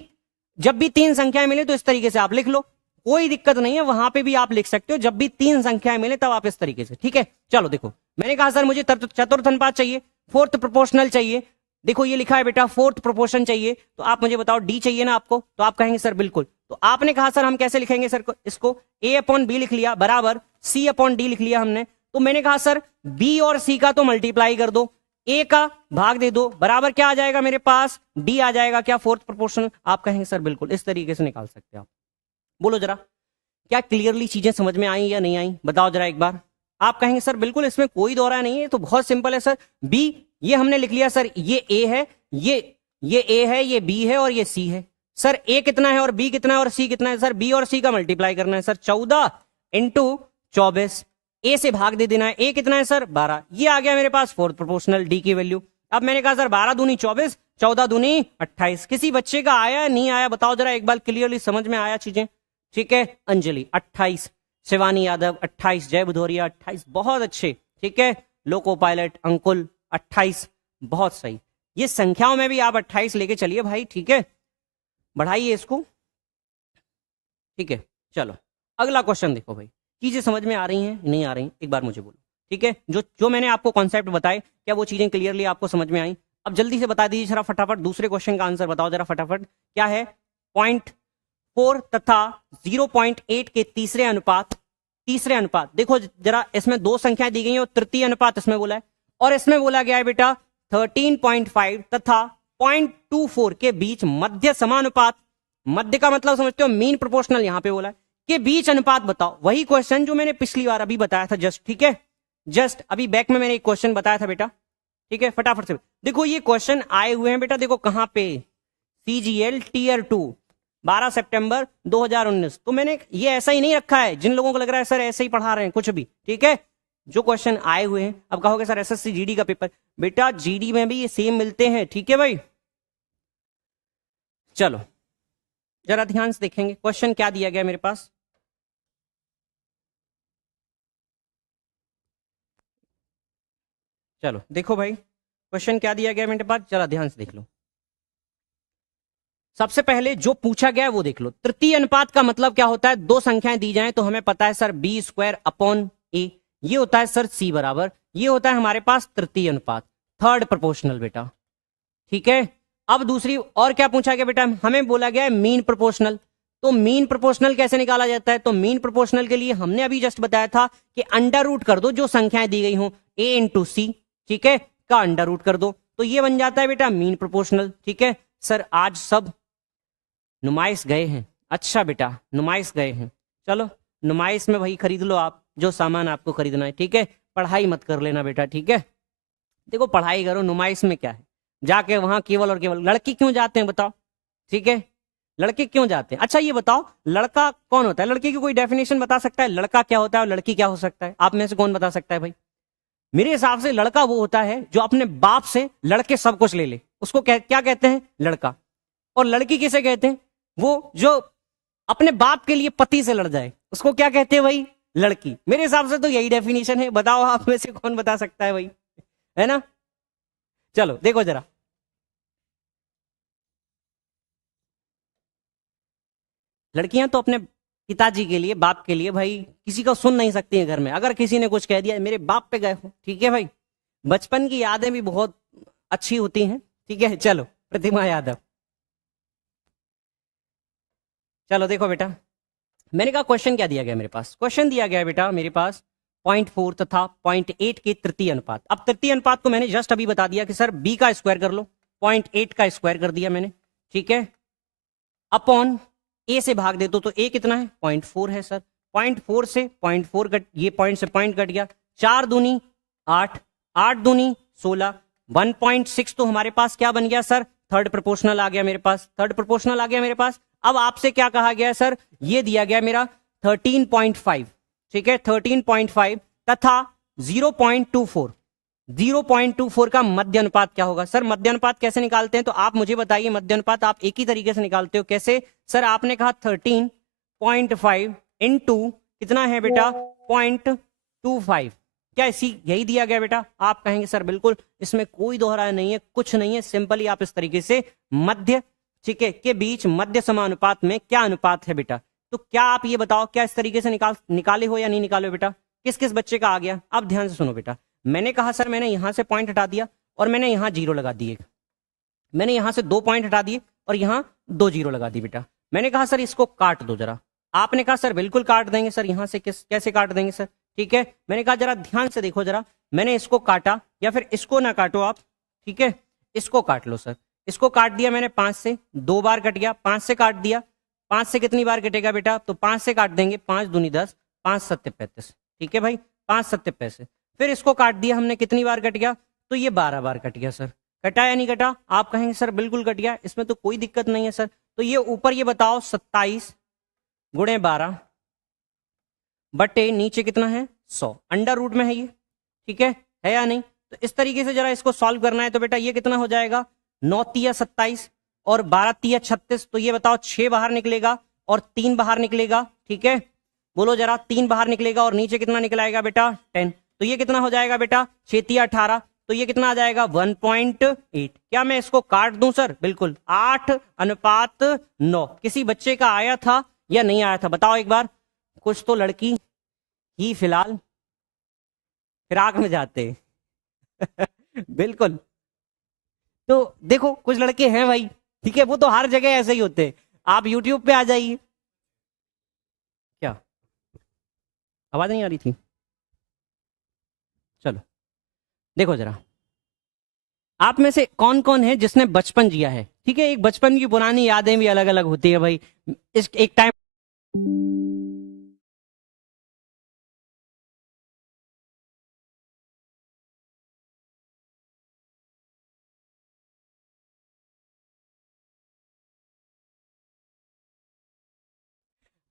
जब भी 3 संख्याएं मिले तो इस तरीके से आप लिख लो, कोई दिक्कत नहीं है, वहां पे भी आप लिख सकते हो। जब भी 3 संख्याएं मिले तब आप इस तरीके से, ठीक है। चलो देखो, मैंने कहा सर मुझे चतुर्थ अनुपात चाहिए, फोर्थ प्रोपोर्शनल चाहिए। देखो ये लिखा है बेटा फोर्थ प्रोपोर्शन चाहिए, तो आप मुझे बताओ डी चाहिए ना आपको, तो आप कहेंगे सर बिल्कुल। तो आपने कहा सर हम कैसे लिखेंगे सर इसको, ए अपॉन बी लिख लिया बराबर सी अपॉन डी लिख लिया हमने। तो मैंने कहा सर बी और सी का तो मल्टीप्लाई कर दो, ए का भाग दे दो, बराबर क्या आ जाएगा मेरे पास, डी आ जाएगा। क्या फोर्थ प्रोपोर्शन? आप कहेंगे सर बिल्कुल, इस तरीके से निकाल सकते हैं आप। बोलो जरा, क्या क्लियरली चीजें समझ में आई या नहीं आई, बताओ जरा एक बार। आप कहेंगे सर बिल्कुल इसमें कोई दौरा नहीं है, तो बहुत सिंपल है सर। बी ये हमने लिख लिया सर, ये ए है, ये ए है, ये बी है और ये सी है। सर ए कितना है और बी कितना है और सी कितना है? सर बी और सी का मल्टीप्लाई करना है सर, 14 इंटू 24, ए से भाग दे देना है। ए कितना है सर 12, ये आ गया मेरे पास फोर्थ प्रोपोर्शनल डी की वैल्यू। अब मैंने कहा सर 12 दूनी 24, 14 दूनी 28। किसी बच्चे का आया नहीं आया बताओ जरा एक बार, क्लियरली समझ में आया चीजें, ठीक है। अंजलि 28, शिवानी यादव 28, जय भदौरिया 28, बहुत अच्छे, ठीक है। लोको पायलट अंकुल 28, बहुत सही। ये संख्याओं में भी आप 28 लेके चलिए भाई, ठीक है, बढ़ाइए इसको, ठीक है। चलो अगला क्वेश्चन देखो भाई, चीजें समझ में आ रही हैं नहीं आ रही, एक बार मुझे बोलो, ठीक है। जो जो मैंने आपको कॉन्सेप्ट बताए, क्या वो चीजें क्लियरली आपको समझ में आई? अब जल्दी से बता दीजिए जरा फटाफट, दूसरे क्वेश्चन का आंसर बताओ जरा फटाफट, क्या है? 0.4 तथा 0.8 के तीसरे अनुपात देखो जरा, इसमें 2 संख्याएं दी गई हैं और तृतीय अनुपात इसमें बोला है, और इसमें बोला गया है बेटा 13.5 तथा 0.24 के बीच मध्य समानुपात, मध्य का मतलब समझते हो मीन प्रोपोर्शनल, यहां पे बोला है, के बीच अनुपात बताओ। वही क्वेश्चन जो मैंने पिछली बार अभी बताया था जस्ट, ठीक है, जस्ट अभी बैक में मैंने एक क्वेश्चन बताया था बेटा, ठीक है। फटाफट से देखो, ये क्वेश्चन आए हुए हैं बेटा, देखो कहां पे, CGL टीयर 2 12 सितंबर 2019। तो मैंने ये ऐसा ही नहीं रखा है, जिन लोगों को लग रहा है सर ऐसे ही पढ़ा रहे हैं कुछ भी, ठीक है। जो क्वेश्चन आए हुए हैं, अब कहोगे सर SSC GD का पेपर, बेटा GD में भी ये सेम मिलते हैं, ठीक है भाई। चलो जरा ध्यान से देखेंगे क्वेश्चन क्या दिया गया मेरे पास। चलो देखो भाई क्वेश्चन क्या दिया गया मेरे पास, जरा ध्यान से देख लो। सबसे पहले जो पूछा गया है वो देख लो। तृतीय अनुपात का मतलब क्या होता है? 2 संख्याएं दी जाएं तो हमें पता है सर B² अपॉन A, ये होता है सर C बराबर, ये होता है हमारे पास तृतीय अनुपात, थर्ड प्रोपोर्शनल बेटा, ठीक है। अब दूसरी और क्या पूछा गया बेटा, हमें बोला गया है मीन प्रोपोर्शनल। तो मीन प्रोपोर्शनल कैसे निकाला जाता है? तो मीन प्रोपोर्शनल के लिए हमने अभी जस्ट बताया था कि अंडर रूट कर दो, जो संख्याएं दी गई हो A इंटू C, ठीक है, का अंडर रूट कर दो, तो ये बन जाता है बेटा मीन प्रोपोर्शनल, ठीक है। सर आज सब नुमाइश गए हैं, अच्छा बेटा नुमाइश गए हैं, चलो नुमाइश में वही खरीद लो आप जो सामान आपको खरीदना है, ठीक है। पढ़ाई मत कर लेना बेटा, ठीक है। देखो पढ़ाई करो, नुमाइश में क्या है, जाके वहां केवल और केवल लड़की क्यों जाते हैं बताओ, ठीक है, लड़के क्यों जाते हैं? अच्छा ये बताओ लड़का कौन होता है? लड़के की कोई डेफिनेशन बता सकता है? लड़का क्या होता है और लड़की क्या हो सकता है? आप में से कौन बता सकता है भाई? मेरे हिसाब से लड़का वो होता है जो अपने बाप से लड़के सब कुछ ले ले, उसको क्या कहते हैं? लड़का। और लड़की किसे कहते हैं? वो जो अपने बाप के लिए पति से लड़ जाए, उसको क्या कहते हैं भाई? लड़की। मेरे हिसाब से तो यही डेफिनेशन है, बताओ आप में से कौन बता सकता है भाई, है ना। चलो देखो जरा, लड़कियां तो अपने पिताजी के लिए, बाप के लिए भाई किसी को सुन नहीं सकती है घर में। अगर किसी ने कुछ कह दिया मेरे बाप पे गए हो, ठीक है भाई। बचपन की यादें भी बहुत अच्छी होती हैं, ठीक है। चलो प्रतिमा यादव, चलो देखो बेटा, मैंने कहा क्वेश्चन क्या दिया गया मेरे पास, क्वेश्चन दिया गया बेटा मेरे पास 0.4 तथा 0.8 के तृतीय अनुपात। अब तृतीय अनुपात को मैंने जस्ट अभी बता दिया कि सर b का स्क्वायर कर लो, 0.8 का स्क्वायर कर दिया मैंने, ठीक है, अपॉन a से भाग दे दो तो a कितना है 0.4 है सर, 0.4 से 0.4 कट, ये पॉइंट से पॉइंट कट गया, 4 दूनी 8, 8 दूनी 16, 1.6 तो हमारे पास क्या बन गया सर, थर्ड प्रोपोर्शनल आ गया मेरे पास, थर्ड प्रोपोर्शनल आ गया मेरे पास। अब आपसे क्या कहा गया सर, ये दिया गया मेरा 13.5, ठीक है, 13.5 तथा 0.24, 0.24 का मध्य अनुपात क्या होगा सर? मध्य अनुपात कैसे निकालते हैं तो आप मुझे बताइए, मध्य अनुपात आप एक ही तरीके से निकालते हो, कैसे सर? आपने कहा 13.5 इंटू कितना है बेटा 0.25, क्या यही दिया गया बेटा? आप कहेंगे सर बिल्कुल, इसमें कोई दोहराया नहीं है, कुछ नहीं है, सिंपली आप इस तरीके से मध्य, ठीक है, के बीच मध्य समानुपात में क्या अनुपात है बेटा? तो क्या आप ये बताओ, क्या इस तरीके से निकाले हो या नहीं निकाले हो बेटा? किस किस बच्चे का आ गया? अब ध्यान से सुनो बेटा, मैंने कहा सर मैंने यहां से पॉइंट हटा दिया और मैंने यहां जीरो लगा दिए, मैंने यहां से 2 पॉइंट हटा दिए और यहां 2 जीरो लगा दी बेटा। मैंने कहा सर इसको काट दो जरा, आपने कहा सर बिल्कुल काट देंगे सर, यहां से कैसे काट देंगे सर? ठीक है, मैंने कहा जरा ध्यान से देखो जरा, मैंने इसको काटा, या फिर इसको ना काटो आप, ठीक है, इसको काट लो सर, इसको काट दिया मैंने 5 से, 2 बार कट गया, 5 से काट दिया, 5 से कितनी बार कटेगा बेटा? तो 5 से काट देंगे, 5 दूनी 10, 5 सत्ते 35, ठीक है भाई, 5 सत्ते 35। फिर इसको काट दिया हमने, कितनी बार कट गया? तो ये 12 बार कट गया सर, कटा या नहीं कटा? आप कहेंगे सर बिल्कुल कट गया, इसमें तो कोई दिक्कत नहीं है सर। तो ये ऊपर ये बताओ 27 गुणे 12 बटे नीचे कितना है 100, अंडर रूट में है ये, ठीक है या नहीं? तो इस तरीके से जरा इसको सॉल्व करना है, तो बेटा ये कितना हो जाएगा 9 तिया 27 और 12 तिया 36, तो ये बताओ 6 बाहर निकलेगा और 3 बाहर निकलेगा, ठीक है, बोलो जरा, 3 बाहर निकलेगा और नीचे कितना निकलाएगा बेटा 10, तो ये कितना हो जाएगा बेटा 6 तिया 18, तो ये कितना आ जाएगा 1.8। क्या मैं इसको काट दूं सर? बिल्कुल, 8:9। किसी बच्चे का आया था या नहीं आया था बताओ एक बार? कुछ तो लड़की ही फिलहाल फिराक में जाते बिल्कुल, तो देखो कुछ लड़के हैं भाई, ठीक है, वो तो हर जगह ऐसे ही होते हैं, आप YouTube पे आ जाइए। क्या आवाज नहीं आ रही थी? चलो देखो जरा, आप में से कौन कौन है जिसने बचपन जिया है? ठीक है, एक बचपन की पुरानी यादें भी अलग अलग होती है भाई। इस एक टाइम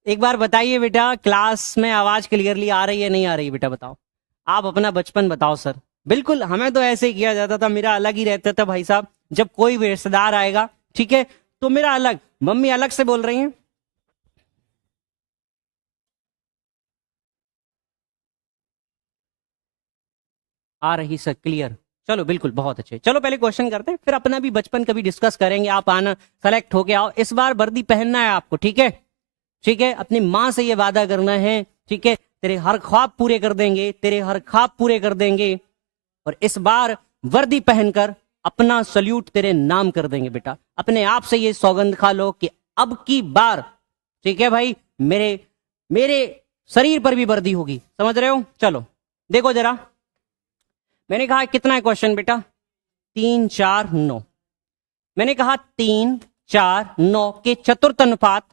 एक बार बताइए बेटा, क्लास में आवाज क्लियरली आ रही है नहीं आ रही बेटा? बताओ, आप अपना बचपन बताओ सर। बिल्कुल, हमें तो ऐसे ही किया जाता था, मेरा अलग ही रहता था भाई साहब। जब कोई भी रिश्तेदार आएगा, ठीक है, तो मेरा अलग, मम्मी अलग से बोल रही हैं, आ रही सर क्लियर? चलो बिल्कुल, बहुत अच्छे। चलो पहले क्वेश्चन करते हैं, फिर अपना भी बचपन कभी डिस्कस करेंगे। आप आना, सेलेक्ट होके आओ। इस बार वर्दी पहनना है आपको, ठीक है? ठीक है, अपनी माँ से ये वादा करना है, ठीक है, तेरे हर ख्वाब पूरे कर देंगे, तेरे हर ख्वाब पूरे कर देंगे, और इस बार वर्दी पहनकर अपना सल्यूट तेरे नाम कर देंगे बेटा। अपने आप से ये सौगंध खा लो कि अब की बार, ठीक है भाई, मेरे शरीर पर भी वर्दी होगी। समझ रहे हो? चलो देखो जरा, मैंने कहा कितना है क्वेश्चन बेटा? 3 4 9। मैंने कहा 3 4 9 के चतुर्थ अनुपात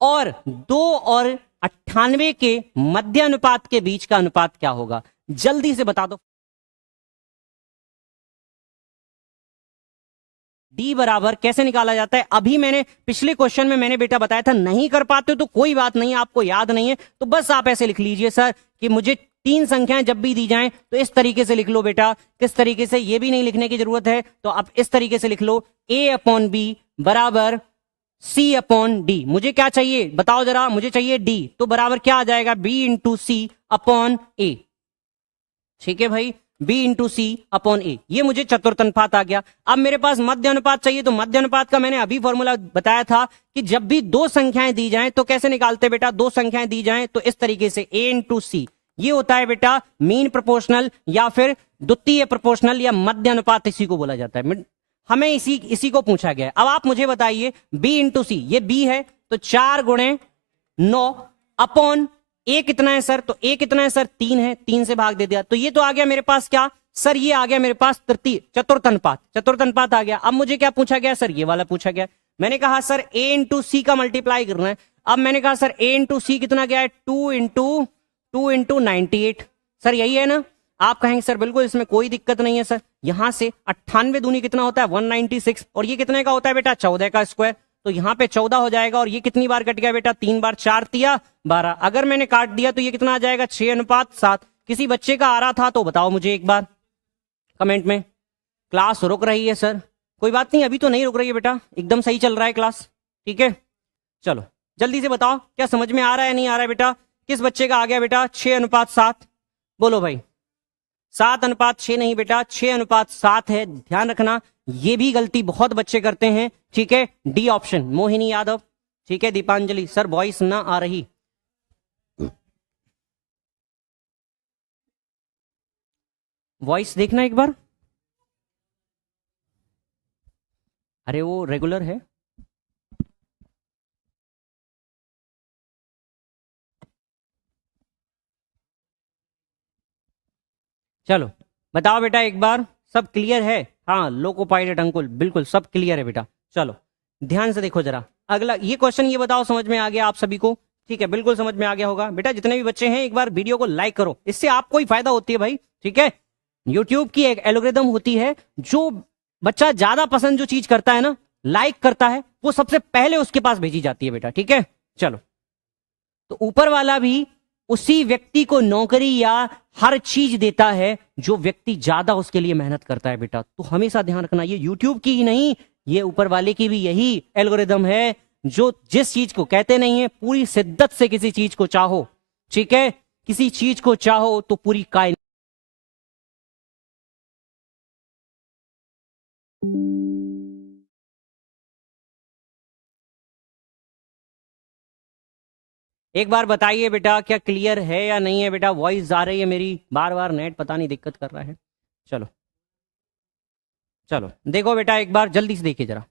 और 2 और 98 के मध्य अनुपात के बीच का अनुपात क्या होगा? जल्दी से बता दो। डी बराबर कैसे निकाला जाता है? अभी मैंने पिछले क्वेश्चन में मैंने बेटा बताया था, नहीं कर पाते तो कोई बात नहीं, आपको याद नहीं है तो बस आप ऐसे लिख लीजिए सर कि मुझे 3 संख्याएं जब भी दी जाएं तो इस तरीके से लिख लो बेटा। किस तरीके से, ये भी नहीं लिखने की जरूरत है, तो आप इस तरीके से लिख लो, A/B बराबर C/D। मुझे क्या चाहिए बताओ जरा? मुझे चाहिए D, तो बराबर क्या आ जाएगा? B into C/A। ठीक है भाई, B इंटू C/A। ये मुझे चतुर्थ अनुपात आ गया। अब मेरे पास मध्य अनुपात चाहिए, तो मध्य अनुपात का मैंने अभी फॉर्मूला बताया था कि जब भी 2 संख्याएं दी जाएं तो कैसे निकालते बेटा? 2 संख्याएं दी जाएं तो इस तरीके से A इंटू C, ये होता है बेटा मीन प्रोपोर्शनल या फिर द्वितीय प्रोपोर्शनल या मध्य अनुपात, इसी को बोला जाता है। हमें इसी को पूछा गया है। अब आप मुझे बताइए B इंटू C, ये B है तो 4 गुणे 9 अपॉन ए कितना है सर, तो ए कितना है सर 3 है, 3 से भाग दे दिया, तो ये तो आ गया मेरे पास क्या सर, ये आ गया मेरे पास तृतीय चतुर्थ अनुपात, चतुर्थ अनुपात आ गया। अब मुझे क्या पूछा गया सर, ये वाला पूछा गया। मैंने कहा सर a इंटू सी का मल्टीप्लाई करना है। अब मैंने कहा सर a इंटू सी कितना गया है, 2 इंटू 98। सर यही है ना, आप कहेंगे सर बिल्कुल इसमें कोई दिक्कत नहीं है सर। यहां से 98 दूनी कितना होता है 196, और ये कितने का होता है बेटा 14 का स्क्वायर, तो यहाँ पे 14 हो जाएगा। और ये कितनी बार कट गया बेटा, 3 बार, 4 तिया 12। अगर मैंने काट दिया तो ये कितना आ जाएगा 6:7। किसी बच्चे का आ रहा था तो बताओ मुझे एक बार कमेंट में। क्लास रुक रही है सर, कोई बात नहीं, अभी तो नहीं रुक रही है बेटा, एकदम सही चल रहा है क्लास, ठीक है। चलो जल्दी से बताओ क्या समझ में आ रहा है नहीं आ रहा है बेटा। किस बच्चे का आ गया बेटा 6:7, बोलो भाई। 7:6 नहीं बेटा, 6:7 है, ध्यान रखना। ये भी गलती बहुत बच्चे करते हैं, ठीक है। डी ऑप्शन, मोहिनी यादव, ठीक है। दीपांजलि सर वॉइस ना आ रही, वॉइस देखना एक बार। अरे वो रेगुलर है। चलो बताओ बेटा एक बार, सब क्लियर है? हाँ लोको पायलट अंकुल, बिल्कुल सब क्लियर है बेटा। चलो ध्यान से देखो जरा अगला ये क्वेश्चन, ये बताओ समझ में आ गया आप सभी को? ठीक है, बिल्कुल समझ में आ गया होगा बेटा। जितने भी बच्चे हैं एक बार वीडियो को लाइक करो, इससे आपको ही फायदा होती है भाई, ठीक है। यूट्यूब की एक एल्गोरिदम होती है, जो बच्चा ज्यादा पसंद जो चीज करता है ना, लाइक करता है, वो सबसे पहले उसके पास भेजी जाती है बेटा, ठीक है। चलो तो ऊपर वाला भी उसी व्यक्ति को नौकरी या हर चीज देता है जो व्यक्ति ज्यादा उसके लिए मेहनत करता है बेटा। तो हमेशा ध्यान रखना, ये यूट्यूब की ही नहीं, ये ऊपर वाले की भी यही एल्गोरिदम है, जो जिस चीज को कहते नहीं है पूरी शिद्दत से किसी चीज को चाहो, ठीक है, किसी चीज को चाहो तो पूरी कायनात। एक बार बताइए बेटा क्या क्लियर है या नहीं है बेटा? वॉइस आ रही है मेरी? बार बार नेट पता नहीं दिक्कत कर रहा है। चलो चलो देखो बेटा एक बार जल्दी से देखिए जरा।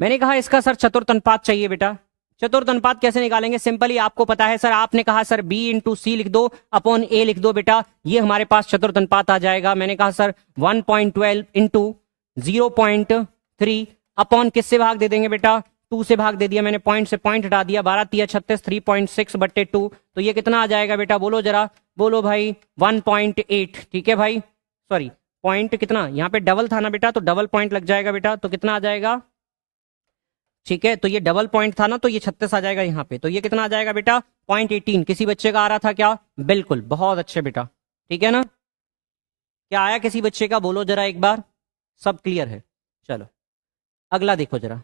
मैंने कहा इसका सर चतुर्थ अनुपात चाहिए बेटा। चतुर्थ अनुपात कैसे निकालेंगे? सिंपली आपको पता है सर, आपने कहा सर b इंटू सी लिख दो अपॉन a लिख दो बेटा, ये हमारे पास चतुर्थ अनुपात आ जाएगा। मैंने कहा सर 1.12 इंटू 0.3 अपॉन किससे भाग दे देंगे बेटा? 2 से भाग दे दिया मैंने, पॉइंट से पॉइंट हटा दिया, 12 तिया 36, 3.6/2, तो ये कितना आ जाएगा बेटा? बोलो जरा, बोलो भाई 1.8, ठीक है भाई। सॉरी पॉइंट कितना, यहाँ पे डबल था ना बेटा, तो डबल पॉइंट लग जाएगा बेटा, तो कितना आ जाएगा? ठीक है, तो ये डबल पॉइंट था ना, तो ये 36 आ जाएगा यहाँ पे, तो ये कितना आ जाएगा बेटा? 0.18। किसी बच्चे का आ रहा था क्या? बिल्कुल, बहुत अच्छे बेटा, ठीक है ना। क्या आया किसी बच्चे का? बोलो जरा एक बार, सब क्लियर है? चलो अगला देखो जरा।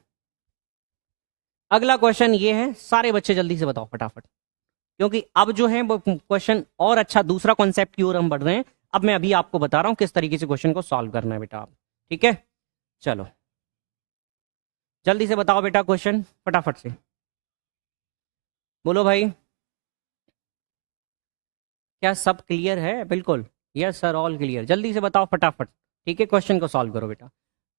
अगला क्वेश्चन ये है, सारे बच्चे जल्दी से बताओ फटाफट, क्योंकि अब जो है वो क्वेश्चन और अच्छा दूसरा कॉन्सेप्ट की ओर हम बढ़ रहे हैं। अब मैं अभी आपको बता रहा हूं किस तरीके से क्वेश्चन को सॉल्व करना है बेटा आप, ठीक है। चलो जल्दी से बताओ बेटा क्वेश्चन फटाफट से, बोलो भाई। क्या सब क्लियर है? बिल्कुल, यस सर ऑल क्लियर। जल्दी से बताओ फटाफट, ठीक है। क्वेश्चन को सॉल्व करो बेटा।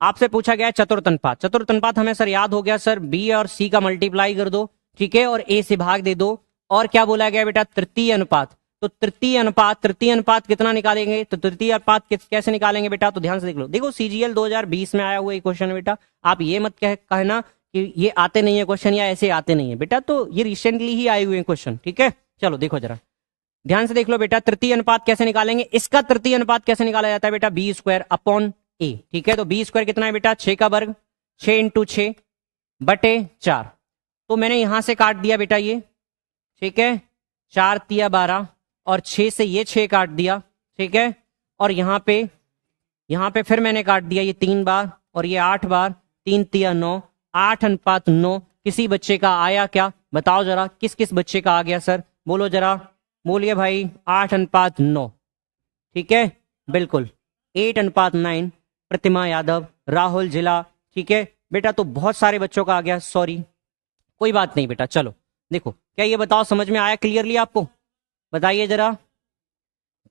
आपसे पूछा गया चतुर्थ अनुपात। चतुर्थ अनुपात हमें सर याद हो गया सर, बी और सी का मल्टीप्लाई कर दो, ठीक है, और ए से भाग दे दो। और क्या बोला गया बेटा? तृतीय अनुपात। तो तृतीय अनुपात कितना निकालेंगे? तो तृतीय अनुपात कैसे निकालेंगे बेटा? तो ध्यान से देख लो, देखो सीजीएल 2020 में आया हुआ क्वेश्चन है बेटा। आप ये मत कहना कि ये आते नहीं है क्वेश्चन या ऐसे आते नहीं है बेटा, तो ये रिसेंटली ही आए हुए क्वेश्चन, ठीक है। चलो देखो जरा ध्यान से देख लो बेटा, तृतीय अनुपात कैसे निकालेंगे? इसका तृतीय अनुपात कैसे निकाला जाता है बेटा? बी स्क्वायर अपॉन ए, ठीक है। तो बी स्क्वायर कितना है बेटा? 6 का वर्ग, 6 इंटू 6 बटे 4। तो मैंने यहां से काट दिया बेटा ये, ठीक है, 4 तिया 12 और 6 से ये 6 काट दिया, ठीक है। और यहाँ पे फिर मैंने काट दिया ये 3 बार और ये 8 बार, 3 तिया 9, 8:9। किसी बच्चे का आया क्या? बताओ जरा, किस किस बच्चे का आ गया सर? बोलो जरा, बोलिए भाई। 8:9, ठीक है, बिल्कुल 8:9। प्रतिमा यादव, राहुल जिला, ठीक है बेटा। तो बहुत सारे बच्चों का आ गया, सॉरी, कोई बात नहीं बेटा। चलो देखो, क्या ये बताओ समझ में आया क्लियरली आपको? बताइए जरा,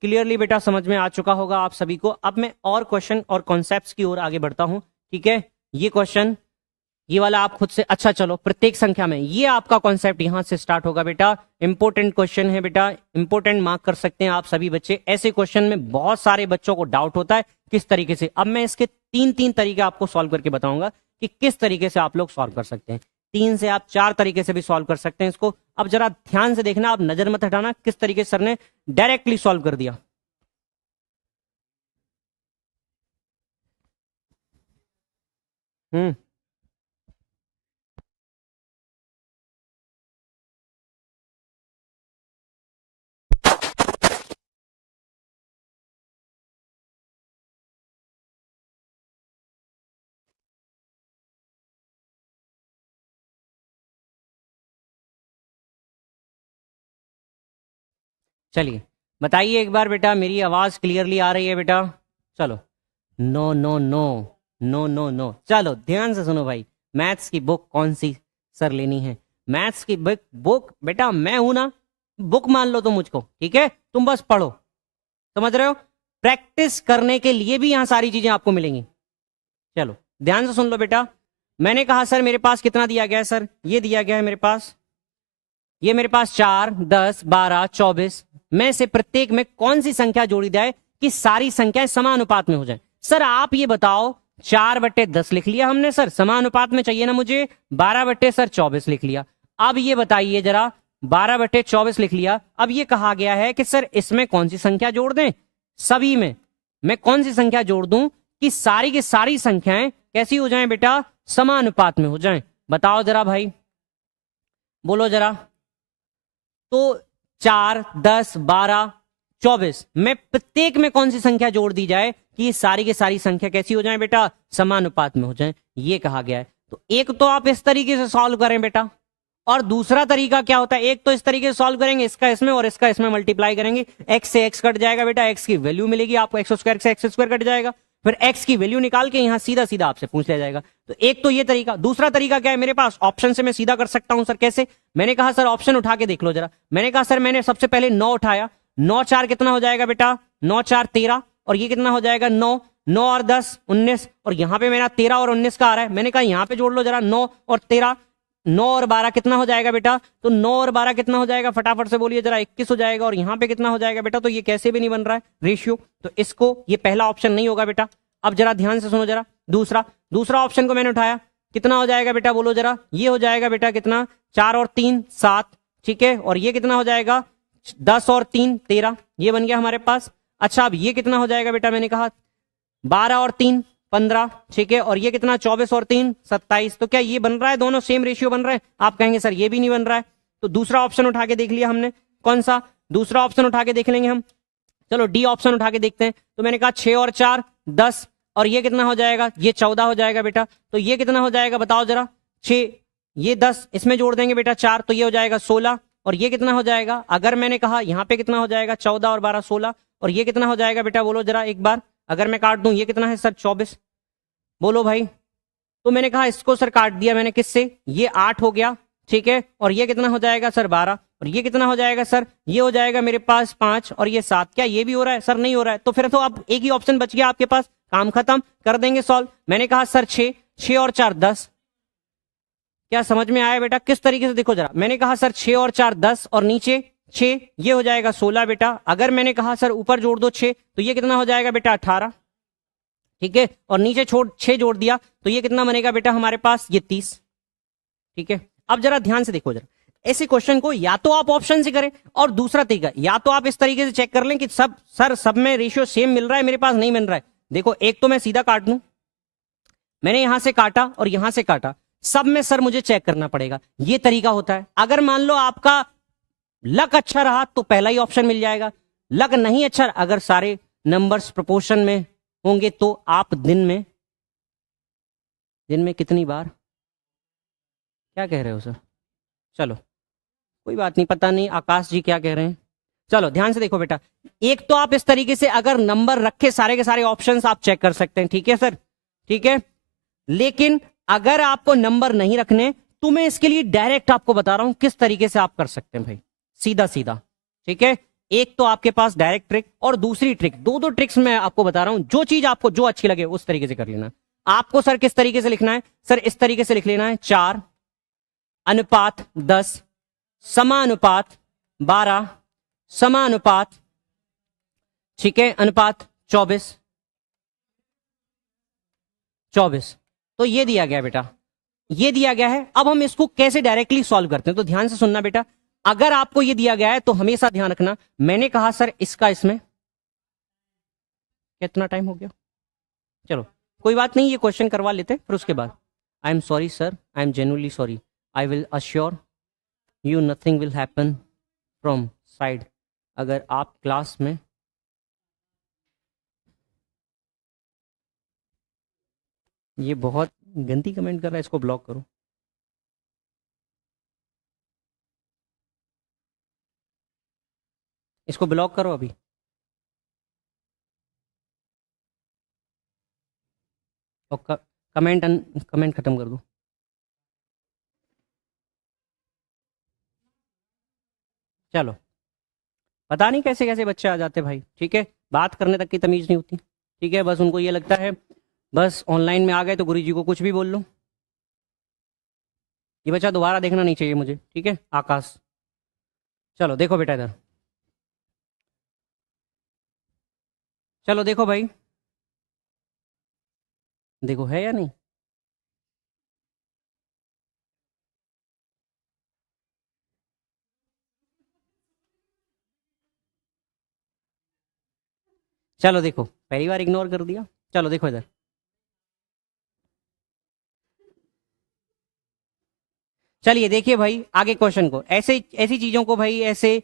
क्लियरली बेटा समझ में आ चुका होगा आप सभी को। अब मैं और क्वेश्चन और कॉन्सेप्ट्स की ओर आगे बढ़ता हूं, ठीक है। ये क्वेश्चन ये वाला आप खुद से, अच्छा चलो प्रत्येक संख्या में, ये आपका कॉन्सेप्ट यहां से स्टार्ट होगा बेटा। इंपॉर्टेंट क्वेश्चन है बेटा, इंपॉर्टेंट मार्क कर सकते हैं आप सभी बच्चे। ऐसे क्वेश्चन में बहुत सारे बच्चों को डाउट होता है किस तरीके से। अब मैं इसके तीन तीन तरीके आपको सॉल्व करके बताऊंगा कि किस तरीके से आप लोग सॉल्व कर सकते हैं। 3 से आप 4 तरीके से भी सॉल्व कर सकते हैं इसको। अब जरा ध्यान से देखना, आप नजर मत हटाना किस तरीके से सर ने डायरेक्टली सॉल्व कर दिया। हम्म, चलिए बताइए एक बार बेटा, मेरी आवाज क्लियरली आ रही है बेटा? चलो, no no no, no no no. चलो ध्यान से सुनो भाई, मैथ्स की बुक कौन सी सर लेनी है? मैथ्स की बुक, बेटा मैं हूं ना, बुक मान लो तुम मुझको, ठीक है? तुम बस पढ़ो, समझ रहे हो? प्रैक्टिस करने के लिए भी यहां सारी चीजें आपको मिलेंगी। चलो ध्यान से सुन लो बेटा, मैंने कहा सर मेरे पास कितना दिया गया है? सर ये दिया गया है मेरे पास, ये मेरे पास 4, 10, 12, 24 में से प्रत्येक में कौन सी संख्या जोड़ी जाए कि सारी संख्याएं समानुपात में हो जाए? सर आप ये बताओ, 4/10 लिख लिया हमने सर, समानुपात में चाहिए ना मुझे, 12/24 लिख लिया। अब ये बताइए जरा, 12/24 लिख लिया, अब ये कहा गया है कि सर इसमें कौन सी संख्या जोड़ दें? सभी में मैं कौन सी संख्या जोड़ दूं कि सारी की सारी संख्याएं कैसी हो जाएं बेटा? समानुपात में हो जाएं। बताओ जरा भाई, बोलो जरा। तो 4, 10, 12, 24 में प्रत्येक में कौन सी संख्या जोड़ दी जाए कि ये सारी की सारी संख्या कैसी हो जाए बेटा? समानुपात में हो जाए, ये कहा गया है। तो एक तो आप इस तरीके से सॉल्व करें बेटा, और दूसरा तरीका क्या होता है? एक तो इस तरीके से सॉल्व करेंगे, इसका इसमें और इसका इसमें मल्टीप्लाई करेंगे, एक्स से एक्स कट जाएगा बेटा, एक्स की वैल्यू मिलेगी आपको, एक्स स्क्वायर से एक्स स्क्वायर कट जाएगा, फिर एक्स की वैल्यू निकाल के यहां सीधा सीधा आपसे पूछ लिया जाएगा। तो एक तो ये तरीका। दूसरा तरीका क्या है मेरे पास? ऑप्शन से मैं सीधा कर सकता हूं। सर कैसे? मैंने कहा सर ऑप्शन उठा के देख लो जरा। मैंने कहा सर मैंने सबसे पहले 9 उठाया, 9 4 कितना हो जाएगा बेटा? 9 4 13, और ये कितना हो जाएगा? 9, 9 और 10 19, और यहां पे मेरा 13 और 19 का आ रहा है। मैंने कहा यहां पे जोड़ लो जरा, 9 और 13, 9 और 12 कितना हो जाएगा बेटा? तो 9 और 12 कितना हो जाएगा? फटाफट से बोलिए जरा, 21 हो जाएगा। और यहां पे कितना हो जाएगा बेटा? तो ये कैसे भी नहीं बन रहा है रेशियो, तो इसको, ये पहला ऑप्शन नहीं होगा बेटा। अब जरा ध्यान से सुनो जरा, दूसरा ऑप्शन को मैंने उठाया, कितना हो जाएगा बेटा? बोलो जरा। ये हो जाएगा बेटा कितना? 4 और 3 7, ठीक है। और ये कितना हो जाएगा? 10 और 3 13, ये बन गया हमारे पास। अच्छा अब ये कितना हो जाएगा बेटा? मैंने कहा 12 और 3 15, ठीक है। और ये कितना? 24 और 3 27। तो क्या ये बन रहा है? दोनों सेम रेशियो बन रहा है? आप कहेंगे सर ये भी नहीं बन रहा है। तो दूसरा ऑप्शन उठा के देख लिया हमने, कौन सा? दूसरा ऑप्शन उठा के देख लेंगे हम। चलो डी ऑप्शन उठा के देखते हैं। तो मैंने कहा 6 और 4 10, और ये कितना हो जाएगा? ये 14 हो जाएगा बेटा। तो ये कितना हो जाएगा बताओ जरा? 6, ये 10 इसमें जोड़ देंगे बेटा 4, तो ये हो जाएगा 16, और ये कितना हो जाएगा? अगर मैंने कहा यहाँ पे कितना हो जाएगा? 14 और 12 16, और ये कितना हो जाएगा बेटा? बोलो जरा एक बार। अगर मैं काट दूं, ये कितना है सर? 24, बोलो भाई। तो मैंने कहा इसको सर काट दिया मैंने, किससे? ये 8 हो गया, ठीक है। और ये कितना हो जाएगा सर? 12, और ये कितना हो जाएगा सर? ये हो जाएगा मेरे पास 5, और ये 7। क्या ये भी हो रहा है? सर नहीं हो रहा है। तो फिर तो अब एक ही ऑप्शन बच गया आपके पास, काम खत्म, कर देंगे सॉल्व। मैंने कहा सर 6, 6 और 4 10। क्या समझ में आया बेटा? किस तरीके से देखो जरा। मैंने कहा सर 6 और 4 10, और नीचे 6, ये हो जाएगा 16 बेटा। अगर मैंने कहा सर ऊपर जोड़ दो 6, तो ये कितना हो जाएगा बेटा? 18, ठीक है। और नीचे छोड़ 6 जोड़ दिया, तो ये कितना बनेगा बेटा हमारे पास? ये 30, ठीक है। अब जरा ध्यान से देखो जरा, ऐसे क्वेश्चन को या तो आप ऑप्शन से करें, और दूसरा तरीका या तो आप इस तरीके से चेक कर लें कि सब में रेशियो सेम मिल रहा है, मेरे पास नहीं मिल रहा है। देखो एक तो मैं सीधा काट लूं, मैंने यहां से काटा और यहां से काटा, सब में सर मुझे चेक करना पड़ेगा, ये तरीका होता है। अगर मान लो आपका लक अच्छा रहा तो पहला ही ऑप्शन मिल जाएगा, लक नहीं अच्छा, अगर सारे नंबर्स प्रोपोर्शन में होंगे तो आप दिन में कितनी बार, क्या कह रहे हो सर? चलो कोई बात नहीं, पता नहीं आकाश जी क्या कह रहे हैं। चलो ध्यान से देखो बेटा, एक तो आप इस तरीके से अगर नंबर रखे सारे के सारे ऑप्शंस आप चेक कर सकते हैं, ठीक है सर, ठीक है। लेकिन अगर आपको नंबर नहीं रखने तो मैं इसके लिए डायरेक्ट आपको बता रहा हूं किस तरीके से आप कर सकते हैं भाई, सीधा सीधा, ठीक है। एक तो आपके पास डायरेक्ट ट्रिक और दूसरी ट्रिक, दो ट्रिक्स मैं आपको बता रहा हूं, जो चीज आपको जो अच्छी लगे उस तरीके से कर लेना। आपको सर किस तरीके से लिखना है? सर इस तरीके से लिख लेना है, 4:10 समानुपात 12 समानुपात, ठीक है, अनुपात 24। तो ये दिया गया बेटा, ये दिया गया है। अब हम इसको कैसे डायरेक्टली सॉल्व करते हैं, तो ध्यान से सुनना बेटा। अगर आपको ये दिया गया है तो हमेशा ध्यान रखना, मैंने कहा सर इसका इसमें कितना टाइम हो गया, चलो कोई बात नहीं, ये क्वेश्चन करवा लेते हैं फिर उसके बाद। I am sorry sir, I am genuinely sorry, I will assure you nothing will happen from side. अगर आप क्लास में ये बहुत गंदी कमेंट कर रहा है, इसको ब्लॉक करो। इसको ब्लॉक करो अभी। और कमेंट खत्म कर दो। चलो, पता नहीं कैसे कैसे बच्चे आ जाते भाई, ठीक है, बात करने तक की तमीज नहीं होती, ठीक है, बस उनको ये लगता है बस ऑनलाइन में आ गए तो गुरु जी को कुछ भी बोल लो। ये बच्चा दोबारा देखना नहीं चाहिए मुझे, ठीक है, आकाश। चलो देखो बेटा इधर, चलो देखो भाई, देखो है या नहीं? चलो देखो, पहली बार इग्नोर कर दिया। चलो देखो इधर, चलिए देखिए भाई आगे क्वेश्चन को। ऐसे ऐसी चीजों को भाई, ऐसे